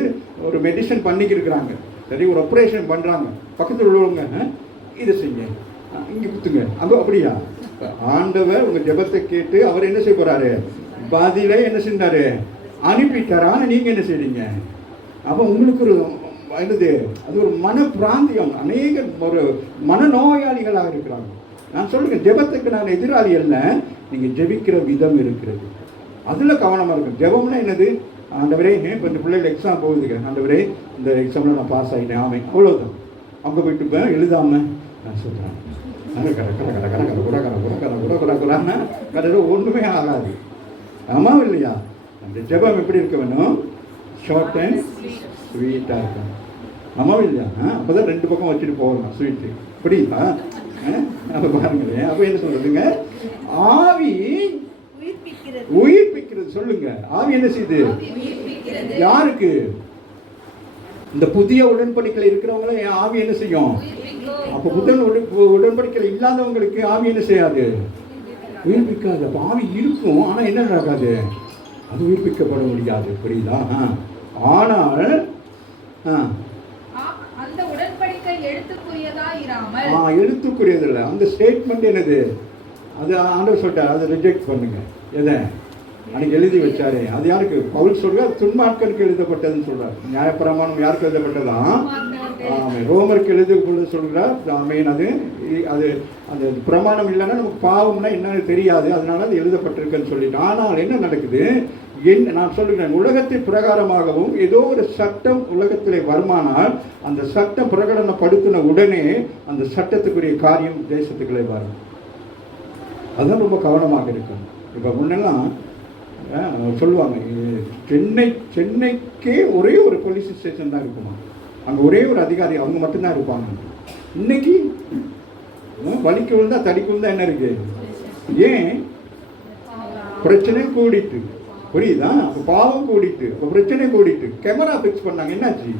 ஒரு மெடிசன் பண்ணிக்கிருக்கிறாங்க, சரி, ஒரு ஆப்ரேஷன் பண்ணுறாங்க, பக்கத்தில் உள்ளவங்க இதை செய்ய, இங்கே குத்துங்க, அங்கே அப்படியா? ஆண்டவர் உங்கள் ஜெபத்தை கேட்டு அவர் என்ன செய்ய போகிறாரு? பதிலே என்ன செஞ்சாரு? அனுப்பிட்டாரா? நீங்கள் என்ன செய்றீங்க? அப்போ உங்களுக்கு ஒரு என்னது? அது ஒரு மன பிராந்தியம். அநேக ஒரு மனநோயாளிகளாக இருக்கிறாங்க. நான் சொல்லுங்கள், ஜெபத்துக்கு நான் எதிராளி அல்ல, நீங்கள் ஜெபிக்கிற விதம் இருக்கிறது, அதில் கவனமாக இருக்கும். ஜெபம்னா என்னது? ஆண்டவரே, இப்போ இந்த பிள்ளைகள் எக்ஸாம் போகுதுங்க, ஆண்டவரே இந்த எக்ஸாமில் நான் பாஸ் ஆகிட்டேன், ஆமை, அவ்வளோதான். அங்கே போயிட்டு எழுதாமல் நான் சொல்கிறேன், கடையில் ஒன்றுமே ஆகாது. ஆமாம் இல்லையா? அந்த ஜெபம் எப்படி இருக்க வேணும்? ஷார்ட் அண்ட் ஸ்வீட்டாக இருக்கும். ஆமாம் இல்லையா? அப்போ தான் 2 பக்கம் வச்சுட்டு போகலாம் ஸ்வீட்டு. புரியுதா? அப்போ பாருங்களேன், அப்போ என்ன சொல்றதுங்க? ஆவி உயிர்ப்பிக்கிறது. உயிர்ப்பிக்கிறது. சொல்லுங்க, ஆவி என்ன செய்யுது? உயிர்ப்பிக்கிறது. யாருக்கு? இந்த புதிய உடன்படிக்கையில் இருக்கிறவங்கள என் ஆவி என்ன செய்யும்? அப்போ உடன்படிக்கையில் இல்லாதவங்களுக்கு ஆவி என்ன செய்யாது? உயிர்ப்பிக்காது. அப்போ ஆவி இருக்கும், ஆனால் என்ன நடக்காது? அது உயிர்ப்பிக்கப்பட முடியாது. புரியுதா? ஆனால் அந்த உடன்படிக்கை எழுத்துக்குரியதா இராமல், எழுத்துக்குரியது இல்லை. அந்த ஸ்டேட்மெண்ட் என்னது? அது ஆண்டவர் சொல்லிட்டார், அதை ரிஜெக்ட் பண்ணுங்க. எதை அன்னைக்கு எழுதி வச்சாரு, அது யாருக்கு? பவுல் சொல்றார், துன்மார்க்கனுக்கு எழுதப்பட்டதுன்னு சொல்றார். நியாயப்பிரமாணம் யாருக்கு எழுதப்பட்டதான்? ரோமருக்கு எழுதப்பட்டது சொல்றார். மெயின் அது அது அந்த பிரமாணம் இல்லைன்னா நமக்கு பாவம்னா என்னன்னு தெரியாது, அதனால அது எழுதப்பட்டிருக்குன்னு சொல்லிட்டு. ஆனால் என்ன நடக்குது? நான் சொல்லுகிறேன், உலகத்தின் பிரகாரமாகவும் ஏதோ ஒரு சட்டம் உலகத்திலே வருமானால் அந்த சட்டம் பிரகடனப்படுத்தின உடனே அந்த சட்டத்துக்குரிய காரியம் தேசத்துக்குள்ளே வரும். அதுதான் ரொம்ப கவனமாக இருக்கணும். இப்போ முன்னெல்லாம் சொல்லுவாங்க, சென்னைக்கே ஒரே ஒரு போலீஸ் ஸ்டேஷன் தான் இருக்குமா, அங்கே ஒரே ஒரு அதிகாரி அவங்க மட்டும்தான் இருப்பாங்க. இன்னைக்கு வலிக்கு விழுந்தா தடிக்கு விழுந்தா என்ன இருக்கு? ஏன்? பிரச்சனை கூடிட்டு. புரியுதா? அப்போ பாவம் கூடிட்டு, அப்போ பிரச்சனை கூடிட்டு. கேமரா ஃபிக்ஸ் பண்ணாங்க, என்னாச்சு?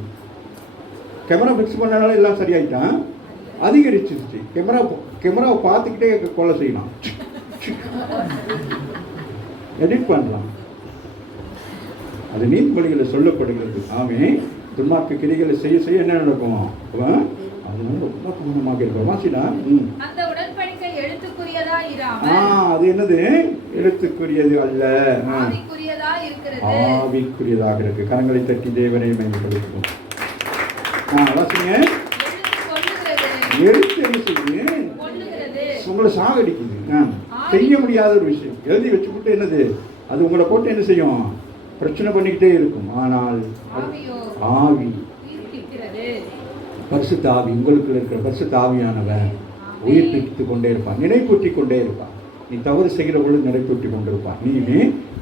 கேமரா ஃபிக்ஸ் பண்ணனால எல்லாம் சரியாயிட்டான்? அதிகரிச்சிருச்சு. கேமராவை பார்த்துக்கிட்டே கொலை செய்யலாம், எடிட் பண்ணலாம். அது நீதிமொழிகளில் சொல்லப்படுகிறது. ஆமே, துன்மார்க்க கிரிகளை செய்ய செய்ய என்ன நடக்கும்? அதனால ரொம்ப கவனமாக இருக்கும். வாசிடா. அந்த உடன்படிக்கை எழுத்துக்குரியதா இராமல், அது என்னது? எழுத்துக்குரியது அல்ல, ஆவிக்குரியதா இருக்கிறது. ஆவிக்குரியதாக இருக்கு. கரங்களை தட்டி தேவனை மேம்படுத்தும். வாசிங்க. எழுத்து என்ன செய்யுது? உங்களை சாகடிக்குது. செய்ய முடியாத ஒரு விஷயம் எழுதி வச்சுக்கிட்டு என்னது? அது உங்களை போட்டு என்ன செய்யும்? பிரச்சனை பண்ணிக்கிட்டே இருக்கும். ஆனால் ஆவி, பரிசுத்த ஆவி, உங்களுக்கு இருக்கிற பரிசுத்த ஆவியானவன் உயிர்ப்பித்து கொண்டே இருப்பான், நினைப்பூட்டி கொண்டே இருப்பான். நீ தவறு செய்கிற பொழுது நினைப்பூட்டி கொண்டிருப்பான்.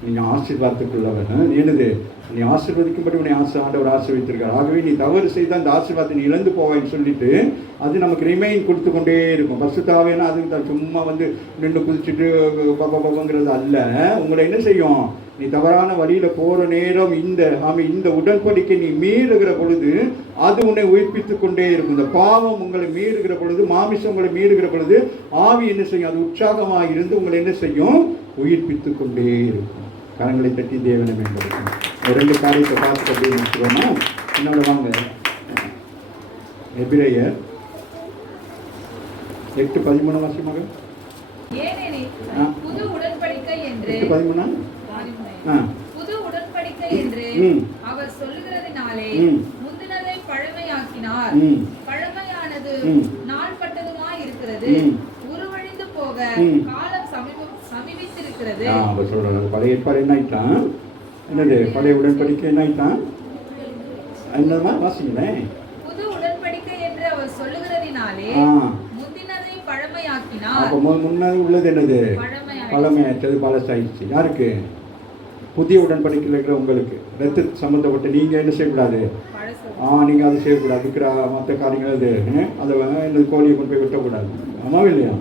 நீ ஆசீர்வாதத்துக்குள்ளவன். என்னது? நீ ஆசீர்வதிக்கும்படி உன்னை ஆண்டவர் ஆசீர்வதித்திருக்கார். ஆகவே நீ தவறு செய்தால் அந்த ஆசீர்வாதத்தை நீ இழந்து போவான்னு சொல்லிட்டு அது நமக்கு ரிமைன் கொடுத்து கொண்டே இருக்கும். பரிசுத்தாவினா அது சும்மா நின்று குதிச்சுட்டு பப்பங்கிறது அல்ல. உங்களை என்ன செய்யும்? நீ தவறான வழியில போற நேரம் இந்த உடன்படிக்கை நீ மீறுகிற பொழுது அது உன்னை உயிர்ப்பித்து கொண்டே இருக்கும். இந்த பாவம் உங்களை மீறுகிற பொழுது, மாமிசம் உங்களை மீறுகிற பொழுது ஆவி என்ன செய்யும்? அது உற்சாகமாக இருந்து உங்களை என்ன செய்யும்? உயிர்ப்பித்து கொண்டே இருக்கும். கரங்களை தட்டி தேவனை மேம்படுத்தும். ரெண்டு காரியத்தை பார்த்து அப்படின்னு நினைச்சுக்கோமா? என்னோட வாங்க. எபிரேயர் 8:13 வாசியமாக. புது உடன்படிக்கை என்று 8:13 புது உடன்படிக்கை என்று அவர் சொல்லுகிறதினாலே முந்தினதை பழமையாக்கினார். பழமையானது நாள்பட்டதுமாய் இருக்கிறது, உருவழிந்து போக காலம் சமீபித்திருக்கிறது. அவர் சொல்றாரு, பழைய ஏற்பாடு என்ன ஆயிட்டான்? என்னது? பழைய உடன்படிக்கை என்ன ஆயிட்டான்? என்னமா வாசிங்களேன். புது உடன்படிக்கை என்று அவர் சொல்லுகிறதினாலே முந்தினதை பழமையாக்கினார். அப்ப முன்னாடி உள்ளது என்னது? பழமையாச்சது, பழசாயிடுச்சு. யாருக்கு? புதிய உடன்படிக்கையில் இருக்கிற உங்களுக்கு. ரத்த சம்பந்தப்பட்ட நீங்க என்ன செய்யக்கூடாது? நீங்க அதை செய்யக்கூடாது. இருக்கிற மற்ற காரியங்கள் அதை கோழியை கொண்டு போய் வெட்டக்கூடாது. ஆமாவே இல்லையா?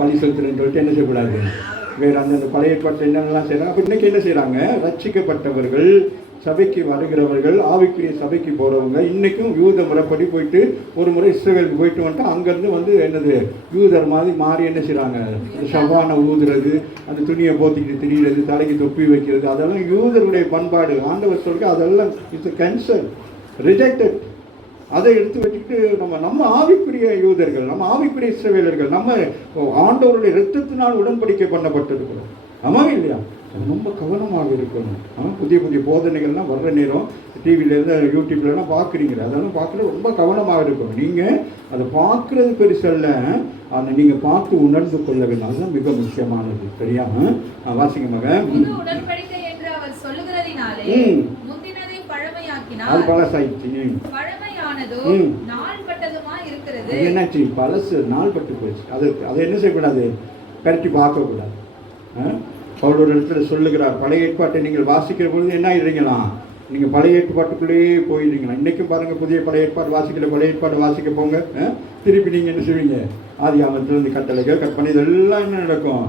பலி செலுத்துறேன்னு சொல்லிட்டு என்ன செய்யக்கூடாது? வேறு அந்த பழைய ஏற்பாட்டில் என்னென்னலாம் செய்யறாங்க. அப்போ இன்னைக்கு என்ன செய்யறாங்க? ரட்சிக்கப்பட்டவர்கள், சபைக்கு வருகிறவர்கள், ஆவிக்குரிய சபைக்கு போறவங்க இன்னைக்கும் யூத முறைப்படி போயிட்டு ஒரு முறை இஸ்ரவேலுக்கு போயிட்டு வந்துட்டு அங்கேருந்து என்னது யூதர் மாதிரி மாறி என்ன செய்யறாங்க? ஷவானை ஊதுறது, அந்த துணியை போத்திக்கிட்டு திரிகிறது, தலைக்கு தொப்பி வைக்கிறது, அதெல்லாம் யூதருடைய பண்பாடு. ஆண்டவர் சொல்ற அதெல்லாம் இட்ஸ் கேன்சல், ரிஜெக்டட். அதை எடுத்து வச்சுக்கிட்டு நம்ம ஆவிக்குரிய யூதர்கள், நம்ம ஆவிக்குரிய இஸ்ரவேலர்கள், நம்ம ஆண்டவருடைய இரத்தத்தினால் உடன்படிக்கை பண்ணப்பட்டிருக்கிறோம். ஆமாவே இல்லையா? ரொம்ப கவனமாக இருக்கணும். புதிய புதிய போதனைகள்லாம் வர்ற நேரம் டிவியிலேருந்து யூடியூப்லாம் பார்க்குறீங்க, அதெல்லாம் பார்க்குறது ரொம்ப கவனமாக இருக்கணும். நீங்கள் அதை பார்க்குறது பெருசல்ல, அதை நீங்கள் பார்த்து உணர்ந்து கொள்ள வேண்டும். அதுதான் மிக முக்கியமானது. சரியா? வாசிங்க மகன். அது பழசாயிடுச்சு. என்னாச்சு? பழசு நாள் பட்டு போயிடுச்சு. அதை என்ன செய்யக்கூடாது? கரெக்டி பார்க்கக்கூடாது. பவுல் ஒரு இடத்துல சொல்லுகிறார், பழைய ஏற்பாட்டை நீங்கள் வாசிக்கிற பொழுது என்ன ஆயிடுறீங்களா? நீங்கள் பழைய ஏற்பாட்டுக்குள்ளேயே போயிடுறீங்களா? இன்றைக்கும் பாருங்கள், பழைய ஏற்பாடு வாசிக்கிற பழைய ஏற்பாடு வாசிக்க போங்க, திருப்பி நீங்கள் என்ன செய்வீங்க? ஆதியாகமத்திலிருந்து கட்டளைகள் கற்பனை இதெல்லாம் என்ன நடக்கும்,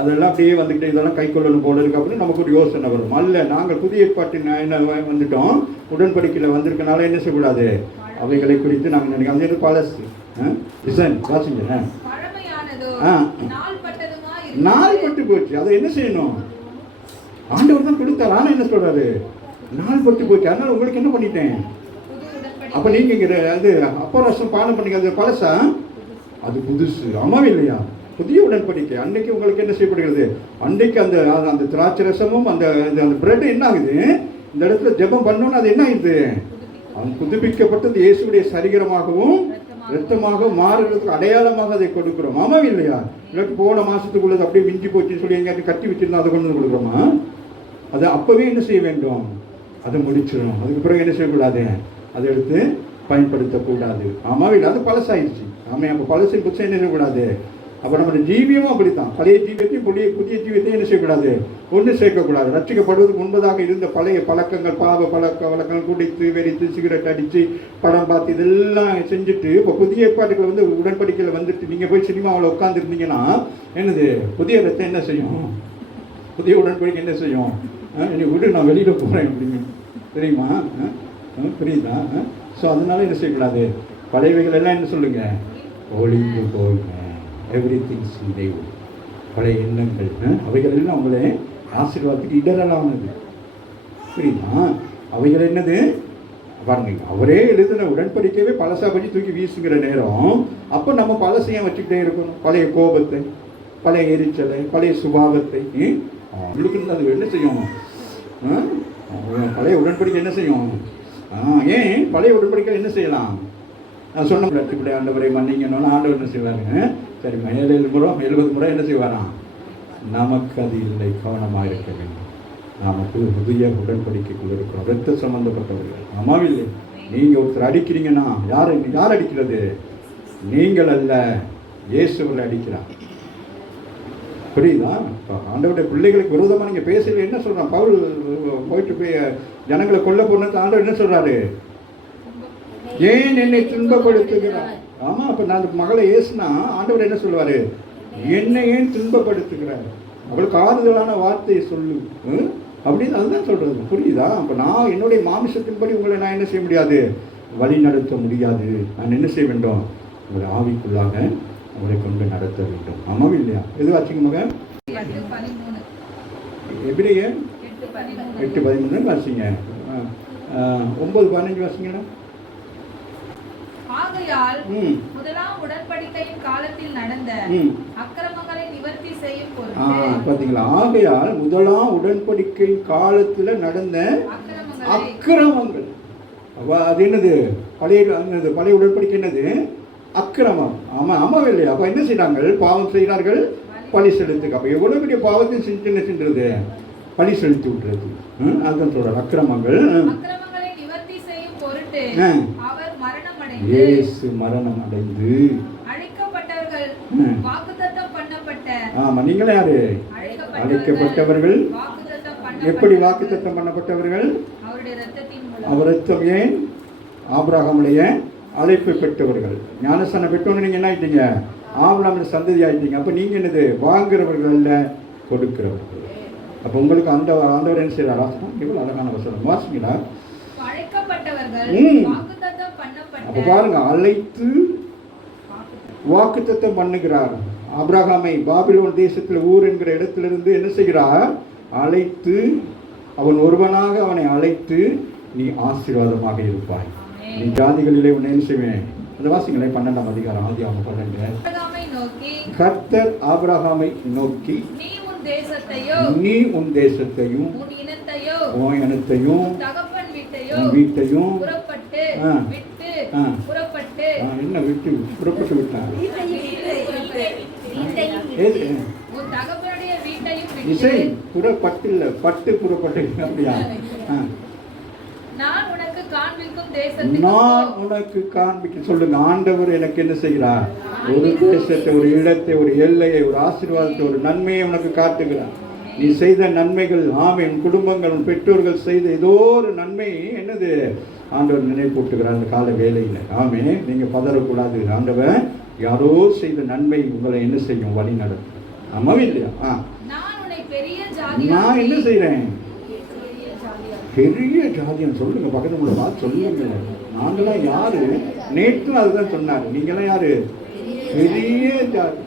அதெல்லாம் அப்படியே வந்துக்கிட்டு இதெல்லாம் கை கொள்ளணும் போல இருக்கு அப்படின்னு நமக்கு ஒரு யோசனை வரும். அல்ல, நாங்கள் புதிய ஏற்பாட்டின் என்ன வந்துட்டோம், உடன்படிக்கையில் வந்திருக்கனால என்ன செய்யக்கூடாது, அவைகளை குறித்து நாங்கள் நினைக்கிறோம். அது எனக்கு பழசு வாசிங்க. நாள் பட்டு போச்சு, அதை என்ன செய்யணும், ஆண்டவர் தான் கொடுத்தார். ஆனால் என்ன சொல்றாரு, நாள் பட்டு போச்சு, அதனால உங்களுக்கு என்ன பண்ணிட்டேன். அப்ப நீங்க அது அப்போ ரசம் பானம் பண்ணீங்க, அது பழசா, அது புதுசு. ஆமாவே இல்லையா, புதிய உடன்படிக்கை. அன்னைக்கு உங்களுக்கு என்ன செய்யப்படுகிறது, அன்னைக்கு அந்த அந்த திராட்சை ரசமும் அந்த அந்த பிரெட் என்ன ஆகுது, இந்த இடத்துல ஜெபம் பண்ணோன்னு அது என்ன ஆகுது, அவன் புதுப்பிக்கப்பட்டது இயேசுடைய சரீரமாகவும் ரத்தமாக மாறுறதுக்கு அடையாளமாக அதை கொடுக்குறோம். ஆமாவே இல்லையா, இல்லாட்டி போன மாசத்துக்குள்ளது அப்படியே மிஞ்சி போச்சுன்னு சொல்லி எங்கேயாச்சும் கட்டி வச்சிருந்தா அதை கொண்டு வந்து கொடுக்குறோமா, அதை அப்பவே என்ன செய்ய வேண்டும், அதை முடிச்சிடணும். அதுக்கு பிறகு என்ன செய்யக்கூடாது, அதை எடுத்து பயன்படுத்தக்கூடாது. ஆமாவே இல்லை, அது பழசாயிடுச்சு. ஆமாம், அப்போ பழசின் புதுசாக என்ன செய்யக்கூடாது. அப்போ நம்ம ஜீவியமும் அப்படித்தான், பழைய ஜீவியத்தையும் புதிய ஜீவியத்தையும் என்ன செய்யக்கூடாது, ஒன்று சேர்க்கக்கூடாது. ரட்சிக்கப்படுவதற்கு முன்பதாக இருந்த பழைய பழக்கங்கள், பாவ வழக்கங்கள், குடித்து வெடித்து சிகரெட் அடித்து படம் பார்த்து இதெல்லாம் செஞ்சுட்டு இப்போ புதிய ஏற்பாடுகள் வந்து உடன்படிக்கையில் வந்துட்டு நீங்கள் போய் சினிமாவில் உட்காந்துருந்தீங்கன்னா என்னது, புதிய ரத்தம் என்ன செய்யும், புதிய உடன்படிக்கை என்ன செய்யும், என்னை விடு நான் வெளியில் போகிறேன் அப்படின்னு தெரியுமா, புரியுதா. ஸோ அதனால என்ன செய்யக்கூடாது, பழையவைகள் எல்லாம் என்ன சொல்லுங்க, ஒளிந்து போங்க. எவ்ரி திங்ஸ் தெய்வ பழைய எண்ணங்கள் அவைகள் எல்லாம் அவங்களே ஆசீர்வாதத்துக்கு இடரலானது, புரியுமா. அவைகள் என்னது பாருங்க, அவரே எழுதின உடன்படிக்கவே பழசா பற்றி தூக்கி வீசுங்கிற நேரம், அப்போ நம்ம பழசையும் வச்சுக்கிட்டே இருக்கணும். பழைய கோபத்தை, பழைய எரிச்சலை, பழைய சுபாவத்தை உங்களுக்கு அது என்ன செய்யும், பழைய உடன்படிக்கை என்ன செய்யும். ஏன் பழைய உடன்படிக்கை என்ன செய்யலாம், நான் சொன்ன இப்படி ஆண்டவரை மன்னிங்கன்னு ஆண்டவர் என்ன செய்வாருங்க, சரி 70 முறை என்ன செய்வாராம், நமக்கு அது இல்லை, கவனமாக இருக்க வேண்டும். நமக்கு புதிய உடன்படிக்கைக்குள் இருக்கிறோம், ரத்த சம்பந்தப்பட்டவர்கள். ஆமாவில்லை, நீங்கள் ஒருத்தர் அடிக்கிறீங்கன்னா யார் அடிக்கிறது, நீங்கள் அல்ல, இயேசுவில் அடிக்கிறார். புரியுதா. ஆண்டவருடைய பிள்ளைகளுக்கு விரோதமாக நீங்கள் பேசல என்ன சொல்கிறான், பவுல் போயிட்டு போய் ஜனங்களை கொல்ல போனது ஆண்டவர் என்ன சொல்கிறாரு, ஏன் என்னை துன்பப்படுத்துகிறார். ஆமாம், அப்போ நான் அந்த மகளை ஏசுனா ஆண்டவர் என்ன சொல்லுவார், என்னை ஏன் துன்பப்படுத்துகிறார், அவளுக்கு ஆறுதலான வார்த்தையை சொல்லு அப்படின்னு அதுதான் சொல்கிறது. புரியுதா. அப்போ நான் என்னுடைய மாமிசத்தின்படி உங்களை நான் என்ன செய்ய முடியாது, வழி நடத்த முடியாது. நான் என்ன செய்ய வேண்டும், உங்களை ஆவிக்குள்ளாக அவரை கொண்டு நடத்த வேண்டும். ஆமாம் இல்லையா. எது வாசிங்க மகன், எபிரேயர் 8:13 வாசிங்க. 9:15 வாசிங்களா. ஆகையால் முதலாம் உடன்படிக்கையின் காலத்தில் நடந்த அக்கிரமங்களை நிவர்த்தி செய்யும் பொருட்டு, பாத்தீங்களா, ஆகையால் முதலாம் உடன்படிக்கை காலத்துல நடந்த அக்கிரமங்கள், அது என்னது, பழைய உடன்படிக்கை என்னது, அக்கிரமம். ஆமாவே இல்லையா. அப்ப என்ன செய்யறாங்க, பாவம் செய்கிறார்கள், பழி செலுத்துக்கு. அப்ப எவ்வளவு பெரிய பாவத்தை செஞ்சு என்ன சென்றது, பழி செலுத்தி விட்டுறது. அதுதான் சொல்றாரு, அக்கிரமங்கள் நிவர்த்தி செய்யும் பொருட்டு அவர் இயேசு மரணம் அடைந்து அழைக்கப்பட்டவர்கள், வாக்குத்தத்தம் பண்ணப்பட்ட. ஆமா, நீங்களே யாரு, அழைக்கப்பட்டவர்கள். எப்படி வாக்குத்தத்தம் பண்ணப்பட்டவர்கள், அவருடைய இரத்தத்தின் மூலம். அவர் இரத்தம், ஏன் ஆபிரகாமுடைய அழைப்பு பெற்றவர்கள். ஞானஸ்தானம் பெற்றவங்க நீங்க என்ன ஆயிட்டீங்க, ஆபிரகாமின் சந்ததி ஆயிட்டீங்க. அப்ப நீங்க என்னது, வாங்குறவர்கள் அல்ல, கொடுக்கிறவர்கள். அப்ப உங்களுக்கு அந்த ஆண்டவர் என்ன செய்யறாரா, இவ்வளவு அழகான வசனம் வாசிங்களா. அப்ப பாருங்க, அழைத்து வாக்குத்தத்தம் பண்ணுகிறார். ஆபிரகாமை பாபிலோன் தேசத்தில் ஊர் என்கிற இடத்திலிருந்து என்ன செய்கிறார், அழைத்து, அவன் ஒருவனாக அவனை அழைத்து, நீ ஆசீர்வாதமாக இருப்பாய், நீ ஜாதிகளிலே உன்னை என்ன செய்வேன். அந்த வாசிங்களே 12ஆம் அதிகாரம் ஆதியாகமம் 12. கர்த்தர் ஆபிரகாமை நோக்கி, நீ உன் தேசத்தையும் உன் இனத்தையும் உன் வீட்டையும் என்ன விட்டு புறப்பட்டு விட்டான். இசை புறப்பட்டு பட்டு புறப்பட்டு அப்படியா, நான் உனக்கு காண்பிக்க சொல்லுங்க. ஆண்டவர் எனக்கு என்ன செய்கிறார், ஒரு தேசத்தை, ஒரு இடத்தை, ஒரு எல்லையை, ஒரு ஆசீர்வாதத்தை, ஒரு நன்மையை உனக்கு காட்டுகிறார். நீ செய்த நன்மைகள், உன் குடும்பங்கள், உன் பெற்றோர்கள் செய்த ஏதோ ஒரு நன்மை என்னது, ஆண்டவர் நினைப்பூட்டுகிறார் அந்த கால வேலையில். ஆமே, நீங்க பதறக்கூடாது. ஆண்டவர் யாரோ செய்த நன்மை உங்களை என்ன செய்யும்? வழி நடத்தும். ஆமாவே இல்லையா? நான் உன்னை பெரிய நான் ஜாதியாக்கி என்ன செய்றேன்? பெரிய ஜாதியாக்கி. பெரிய ஜாதியம். சொல்லுங்க, பக்கத்துல உள்ள பார்த்து சொல்லுங்க. நாங்களாம் யாரு? நேற்றும் அதுதான் சொன்னாரு. நீங்களாம் யாரு? பெரிய ஜாதி.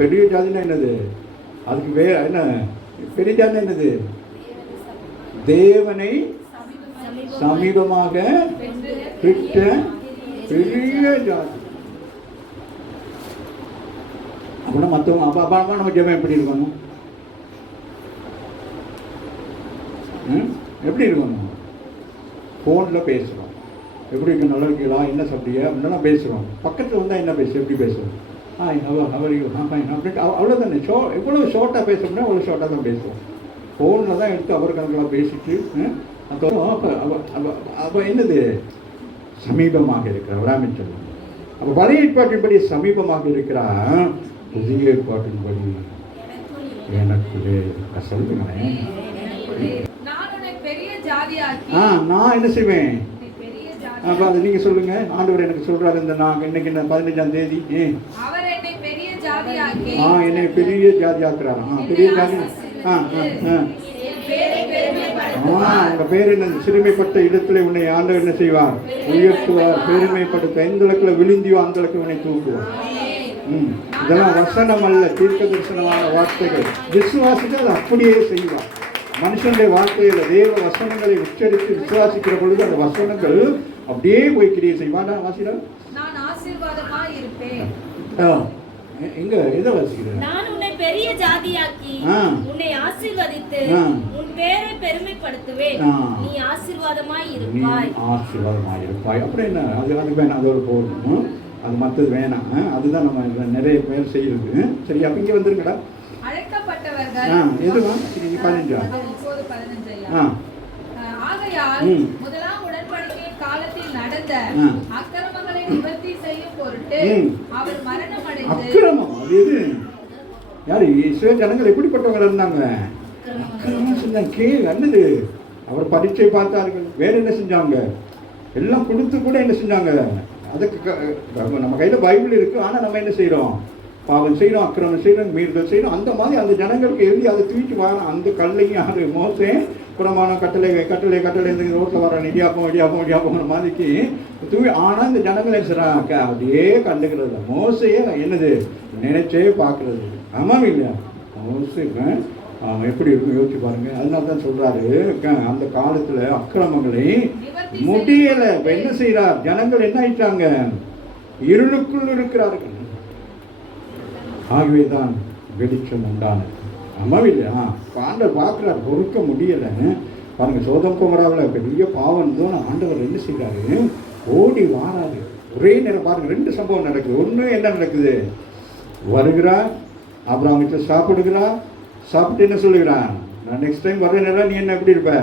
பெரிய ஜாதினா என்னது? அதுக்கு என்ன பெரிய ஜாதினா என்னது? தேவனை சமீபமாக பெற்ற பெரிய ஜாதி. அப்படின்னா மற்றவங்க அப்பா நம்ம ஜெபம் எப்படி இருக்கணும்? எப்படி இருக்கணும்? ஃபோனில் பேசுகிறோம். எப்படி இருக்கு? நல்லா இருக்கீங்களா? என்ன சாப்பிட்டீங்க? அப்படின்னா பேசுகிறோம். பக்கத்தில் வந்தால் என்ன எப்படி பேசுகிறோம்? அப்படின்ட்டு அவ்வளோதானே. எவ்வளோ ஷார்ட்டாக பேசணும்னா அவ்வளோ ஷார்ட்டாக தான் பேசுவோம். ஃபோனில் தான் எடுத்து அவர் கணக்கெல்லாம் பேசிட்டு அப்போ என்னது? சமீபமாக இருக்கிறார். விடாமல் சொல்லுவோம். அப்போ பழைய ஏற்பாட்டின்படி சமீபமாக இருக்கிறார். புதிய ஏற்பாட்டின்படி எனக்குள்ளே சொல்லுங்களேன். நான் என்ன செய்வேன்? அப்போ அதை நீங்கள் சொல்லுங்க. ஆண்டவர் எனக்கு சொல்றாரு. இந்த நான் இன்னைக்கு 15ஆம் தேதி என்னை பெரிய ஜாதி ஆக்குறாரு. பெரிய ஜாதி. உங்க பேர் என்ன? சிறுமைப்பட்ட இடத்துல உன்னை ஆண்டவர் என்ன செய்வார்? உயர்த்துவார். பெருமைப்படுத்த எந்த இடத்துல விழுந்தியோ அந்த இடத்துல உன்னை தூக்குவார். இதெல்லாம் வசனம் அல்ல, தீர்க்க தரிசனமான வார்த்தைகள். விசுவாசித்து அதை அப்படியே செய்வார். மனுஷனுடைய வார்த்தையில தேவ வசனங்களை உச்சரித்து விசுவாசிக்கிற பொழுது அந்த வசனங்கள் அப்படியே போய் கிரியை செய்வான். வாசிக்கிறேன். நான் ஆசீர்வாதமாய் இருப்பேன். எங்க எதை வாசிக்கிறேன்? நான் உன்னை பெரிய ஜாதியாக்கி உன்னை ஆசீர்வதித்து உன் பேரை பெருமைப்படுத்துவேன். நீ ஆசீர்வாதமாய் இருப்பாய். ஆசீர்வாதமாய் இருப்பாய். அப்புறம் என்ன? அது வேணாம். அதோட போகணும். அது மற்றது வேணாம். அதுதான் நம்ம நிறைய பேர் செய்யறது. சரி, அப்ப இங்க வந்துருங்கடா. அழைக்கப்பட்டவர்கள் எதுவா? 15. ஆகையால் முதலாம் உடன்படிக்கையின் காலத்தில் நடந்த அக்கிரமங்களை நிவர்த்தி செய்யும் பொருட்டு அவர் மரணம் அடைந்து. அக்கிரமம் அது எது? யாரு? இஸ்ரவேல் ஜனங்கள் எப்படிப்பட்டவங்க இருந்தாங்க? அக்கிரமம் செஞ்சாங்க. என்னது? அவர் பரீட்சை பார்த்தார்கள். வேற என்ன செஞ்சாங்க? எல்லாம் கொடுத்து கூட என்ன செஞ்சாங்க? அதுக்கு நம்ம கையில் பைபிள் இருக்கு. ஆனால் நம்ம என்ன செய்கிறோம்? பாவம் செய்கிறோம், அக்கிரமம் செய்கிறோம், மீறுதல் செய்கிறோம். அந்த மாதிரி அந்த ஜனங்களுக்கு எழுதி அதை தூக்கி வர அந்த கல்லையும் அது மோசே புறமான கட்டளை இந்த ரோட்டில் வர இடியாப்பங்கிற மாதிரிக்கு தூக்கி. ஆனால் இந்த ஜனங்கள் என்ன செய்கிறாங்க? அப்படியே கண்டுக்கிறது. மோசையே என்னது நினைச்சே பார்க்கறது. ஆமாம் இல்லையா? மோசே எப்படி இருக்கும் யோசிச்சு பாருங்க. அதனால தான் சொல்றாரு, அந்த காலத்துல அக்கிரமங்களை முடியல. என்ன செய்யறார்? ஜனங்கள் என்ன ஆயிட்டாங்க? இருளுக்குள் இருக்கிறார்கள். ஆகவேதான் வெளிச்சம் உண்டானது. அம்மாவில்லையா? ஆண்டவர் பார்க்கிறார், பொறுக்க முடியலன்னு பாருங்க. சோதம் குமராவில் பெரிய பாவம் தான். ஆண்டவர் என்ன செய்யறாரு? ஓடி வாராரு. ஒரே நேரம் பாருங்க, 2 சம்பவம் நடக்குது. ஒன்று என்ன நடக்குது? வருகிறார், அப்புறம் வீட்டில் சாப்பிடுகிறார். சாப்பிட்டு என்ன சொல்லுகிறான்? நான் நெக்ஸ்ட் டைம் வர நேரம் நீ என்ன எப்படி இருப்ப?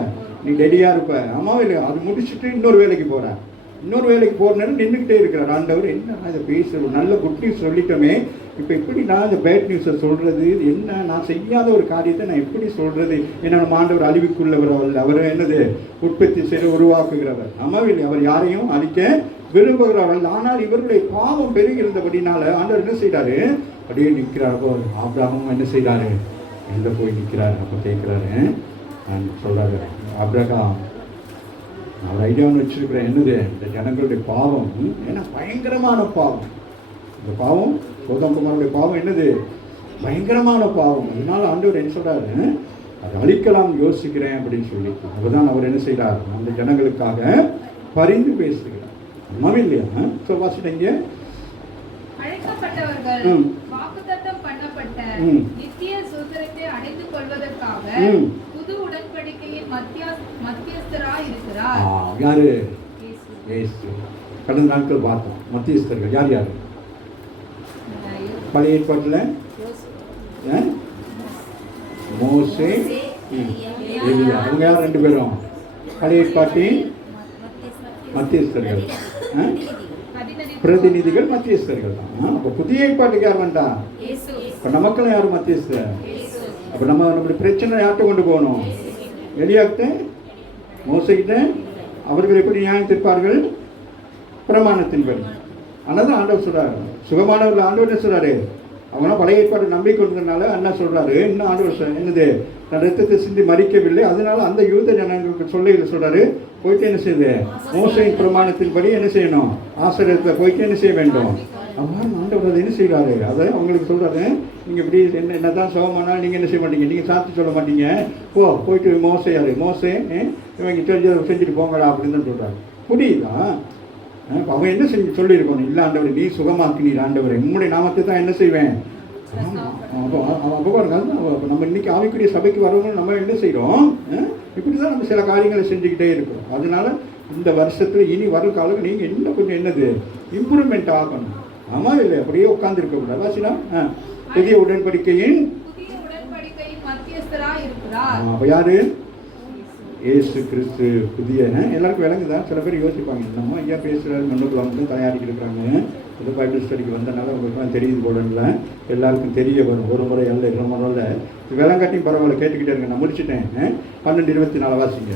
நீ ரெடியாக இருப்ப. ஆமாவும் இல்லையா? அது முடிச்சுட்டு இன்னொரு வேலைக்கு போகிறேன். இன்னொரு வேலைக்கு போகிற நேரம் நின்றுக்கிட்டே இருக்கிறார். ஆண்டவர் என்ன இதை பேசுகிறோம்? நல்ல குட் நியூஸ் சொல்லிட்டோமே, இப்போ எப்படி நான் இந்த பேட் நியூஸை சொல்கிறது? என்ன நான் செய்யாத ஒரு காரியத்தை நான் எப்படி சொல்கிறது? ஏன்னா நம்ம ஆண்டவர் அழிவுக்குள்ளவர் அல்ல. அவர் என்னது? உற்பத்தி செய்ய உருவாக்குகிறவர். ஆமாவும் இல்லை? அவர் யாரையும் அழிக்க விரும்புகிறவர். ஆனால் இவர்களுடைய பாவம் பெருகிருந்தபடினால ஆண்டவர் என்ன செய்கிறாரு? அப்படியே நிற்கிறார். ஆபிரகாமும் என்ன செய்கிறாரு? எங்கே போய் நிற்கிறாரு? அப்போ கேட்குறாரு, நான் சொல்கிறாரு, ஆபிரகாம் நான் ஒரு ஐடியான்னு வச்சுருக்கிறேன். என்னது? இந்த ஜனங்களுடைய பாவம். ஏன்னா பயங்கரமான பாவம். இந்த பாவம் சோதம் குமாரனுடைய பாவம் என்னது? பயங்கரமான பாவம். அதனால ஆண்டவர் என்ன சொல்கிறாரு? அதை அழிக்கலாம் யோசிக்கிறேன் அப்படின்னு சொல்லி. அப்போதான் அவர் என்ன செய்கிறார்? அந்த ஜனங்களுக்காக பரிந்து பேசுகிறார். அம்மாவே இல்லையா? வாசிட்டீங்க. அழைக்கப்பட்டவர்கள் வாக்குத்தத்தம் பண்ணப்பட்ட நித்திய சுதந்திரத்தை அடைந்து கொள்வதற்காக புது உடன்படிக்கையின் மத்தியஸ்தராய் இருக்கிறார். யாரு? இயேசு. கடந்த நாட்கள் பார்த்தோம் மத்தியஸ்தர்கள் யார் யாரு? பழைய ஏற்பாட்டில் மோசே, எலியா. அவங்க யார்? 2 பேரும் பழைய ஏற்பாட்டின் மத்தியஸ்தர்கள், பிரதிநிதிகள், மத்தியஸ்தர்கள் தான். அப்போ புதிய ஏற்பாட்டுக்கு யார் வந்தா? இப்போ நமக்கெல்லாம் யார் மத்தியஸ்தர்? அப்போ நம்மளுடைய பிரச்சனை யார்கிட்ட கொண்டு போகணும்? எலியாக்கிட்ட, மோசைக்கிட்ட. அவர்கள் எப்படி நியாயம் தீர்ப்பார்கள்? பிரமாணத்தின்படி. ஆனால் தான் ஆண்டவர் சொல்கிறார், சுகமானவர்கள் ஆண்டவர் என்ன சொல்கிறாரு, அவங்களாம் பழைய ஏற்பாடு நம்பிக்கொண்டதுனால அண்ணா சொல்கிறாரு, இன்னும் ஆண்டவர் என்னது நான் ரத்தத்தை சிந்தி மறிக்கவில்லை, அதனால அந்த யூத ஜனங்களுக்கு சொல்லையில் சொல்கிறாரு, போயிட்டு என்ன செய்யுது, மோசையின் பிரமாணத்தின்படி என்ன செய்யணும், ஆசிரியத்தில் போயிட்டு என்ன செய்ய வேண்டும். அவ்வாறு ஆண்டவர் அதை என்ன செய்கிறாரு, அதை அவங்களுக்கு சொல்கிறாரு, நீங்கள் இப்படி என்ன தான் சுகமானாலும் நீங்கள் என்ன செய்ய மாட்டீங்க, நீங்கள் சாப்பிட்டு சொல்ல மாட்டீங்க, போயிட்டு மோசையாரு மோசே இவங்க செஞ்சுட்டு போங்கடா அப்படின்னு தான் சொல்கிறாரு. புரியுதா? அவன் என்ன சொல்லியிருக்கணும், இல்லை ஆண்டவர் நீ சுகமாக்கினீர் ஆண்டவர், உங்களுடைய நாமத்தை தான் என்ன செய்வேன். அப்போ பாருங்க, நம்ம இன்னைக்கு ஆவிக்குரிய சபைக்கு வரவங்க நம்ம என்ன செய்கிறோம், இப்படி தான் நம்ம சில காரியங்களை செஞ்சுக்கிட்டே இருக்கிறோம். அதனால இந்த வருஷத்தில் இனி வரும் காலம் நீங்கள் இன்னும் கொஞ்சம் என்னது இம்ப்ரூவ்மெண்ட் ஆகணும். ஆமாம் இல்லை, அப்படியே உட்கார்ந்து இருக்கக்கூடாது. வாசினா புதிய உடன்படிக்கையின் அப்போ யாரு, ஏசு கிறிஸ்து புதிய. எல்லாருக்கும் விளங்குதான். சில பேர் யோசிப்பாங்க, நம்ம ஐயா பேசுகிறாரு மண்ணுக்குள்ள வந்து தயாரிக்கிட்டு இருக்கிறாங்க, இது பைபிள் ஸ்டடிக்கு வந்தனால உங்களுக்குலாம் தெரியுது போடல, எல்லாருக்கும் தெரிய வரும். ஒரு முறை அல்ல 2 முறையில் விளங்காட்டியும் பரவாயில்ல, கேட்டுக்கிட்டே இருங்க. நான் முடிச்சுட்டேன். 12:24 வாசிங்க.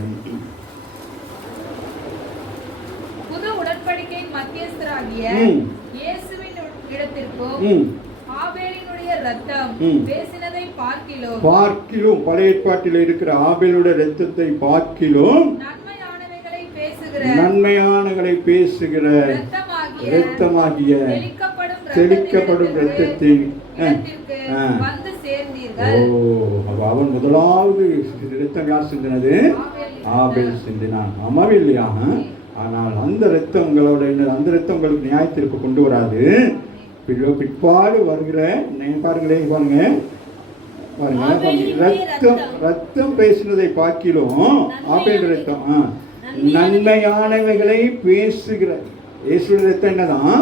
புது உடன்படிக்கையின் மத்தியஸ்தராகிய இயேசுவின் இடத்திற்கும் ஆபேலினுடைய இரத்தம் பேசினதை பார்க்கிலும் பழைய ஏற்பாட்டில் இருக்கிற ஆபேலுடைய இரத்தத்தை பார்க்கிலும் நன்மையானவைகளை பேசுகிற இரத்தமாகிய தெளிக்கப்படும் இரத்தத்தின் அவன் முதலாவது இரத்தம் யார் சிந்தினது, ஆபேல் சிந்தினான். ஆமாவே இல்லையா? ஆனால் அந்த இரத்தம் உங்களோட அந்த இரத்தம் உங்களுக்கு நியாயத்திற்கு கொண்டு வராது. பிற்பாடு வருகிற பாருங்களேன், பாருங்க ரத்தம் பேசினதை பார்க்கிலும் ஆபேல் ரத்தம் நன்மையானவைகளை பேசுகிற. இயேசுவோட ரத்தம் என்னதான்,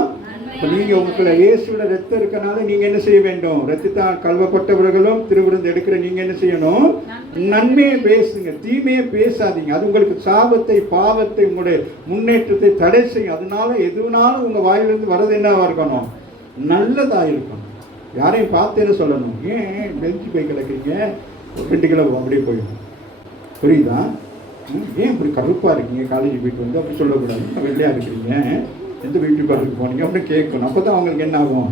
இப்போ நீங்கள் உங்களுக்குள்ள இயேசுவோட ரத்தம் இருக்கனால நீங்கள் என்ன செய்ய வேண்டும், ரத்தத்தால் கழுவப்பட்டவர்களும் திருவிருந்து எடுக்கிற நீங்கள் என்ன செய்யணும், நன்மையை பேசுங்க, தீமையை பேசாதீங்க. அது உங்களுக்கு சாபத்தை பாவத்தை உங்களுடைய முன்னேற்றத்தை தடை செய்யும். அதனால எதுனாலும் உங்கள் வாயிலிருந்து வர்றது என்னவா இருக்கணும், நல்லதாக இருக்கணும். யாரையும் பார்த்தேன்னு சொல்லணும், ஏன் பெஞ்சு போய் கிடக்குறீங்க 2 கிலோ அப்படியே போயிடும். புரியுதா? ஏன் இப்படி கருப்பாக இருக்கீங்க, காலேஜ் போயிட்டு வந்து அப்படி சொல்லக்கூடாது. வெள்ளையாக இருக்கிறீங்க, எந்த பியூட்டி பார்லருக்கு போனீங்க அப்படின்னு கேட்கணும். அப்போ தான் அவங்களுக்கு என்ன ஆகும்,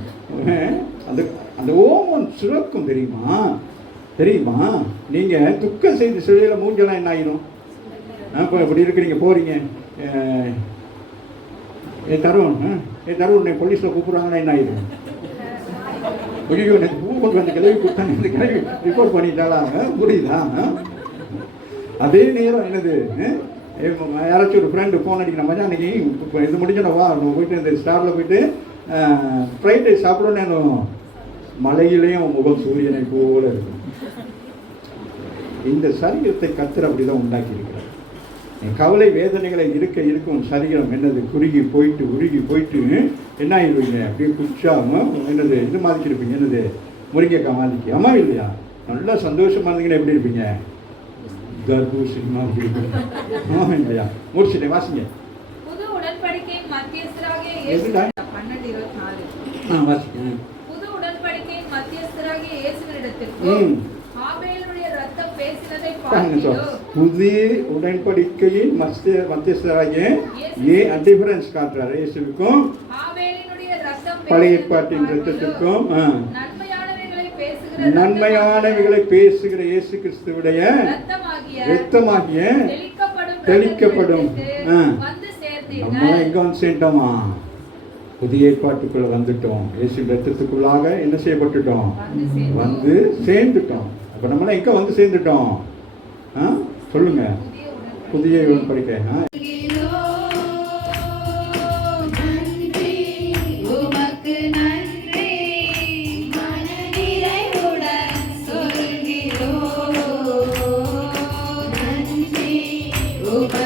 அந்த அந்த ஓமன் சுரக்கும். தெரியுமா? நீங்கள் துக்கம் செய்து சிலையில் மூஞ்செல்லாம் என்ன ஆகிடும். இப்போ இப்படி இருக்கிறீங்க, போகிறீங்க, தருண் போலீஸில் கூப்பிட்றாங்கன்னா என்ன ஆகிடும். ஐயோ எனக்கு பூ கொண்டு வந்து கிளவி கொடுத்தாங்க, இந்த கிளவி ரிப்போர்ட் பண்ணிட்டாலாங்க. புரியுதா? அதே நேரம் என்னது, யாராச்சும் ஒரு ஃப்ரெண்டு ஃபோன் அடிக்கிற மாதிரி, அன்றைக்கி இப்போ இது முடிஞ்சோன்னா வா நம்ம போயிட்டு இந்த ஸ்டாரில் போயிட்டு ஃப்ரைட் ரைஸ் சாப்பிடணும்னு, மலையிலையும் முகம் சூரியனை போல இருக்கும். இந்த சரீரத்தை கர்த்தர் அப்படி தான் உண்டாக்கியிருக்கிறார். கவலை வேதனைகளை இருக்கும் சரீரம் என்னது, குறுகி போயிட்டு உருகி போயிட்டு என்ன ஆயிடுவீங்க, அப்படியே குச்சாமல் என்னது இது மாதிரி இருப்பீங்க, என்னது முருங்கைக்காய் மாதிரி. அம்மா இல்லையா? நல்லா சந்தோஷமாக இருந்தீங்கன்னா எப்படி இருப்பீங்க, தர்பூசணி மாதிரி இருப்பீங்க. ஆமாம் இல்லையா? முடிச்சுட்டேன், வாசிங்க. புது உடன்படிக்கையின் மத்தியஸ்தராகிய வாசிங்க. புது உடன்படிக்கையின் மத்தியஸ்தராகிய இயேசுவினிடத்திற்கும் ஆபேலுடைய இரத்தம் பேசினதை பார்க்கிலும். புதிய உடன்படிக்கையின் மத்தியஸ்தராகிய டிஃபரன்ஸ் காட்டுறாரு. இயேசுவுக்கும் பழைய ஏற்பாட்டின் இரத்தத்திற்கும் நன்மையானவைகளை பேசுகிற இயேசு கிறிஸ்துவுடைய இரத்தமாகிய தெளிக்கப்படும். நம்ம எங்க வந்து சேர்ந்தோமா, புதிய ஏற்பாட்டுக்குள்ள வந்துட்டோம். இயேசு இரத்தத்துக்குள்ளாக என்ன செய்யப்பட்டுட்டோம், வந்து சேர்ந்துட்டோம். அப்ப நம்மளாம் எங்க வந்து சேர்ந்துட்டோம் சொல்லுங்க, புதிய உடன்படிக்கை. Over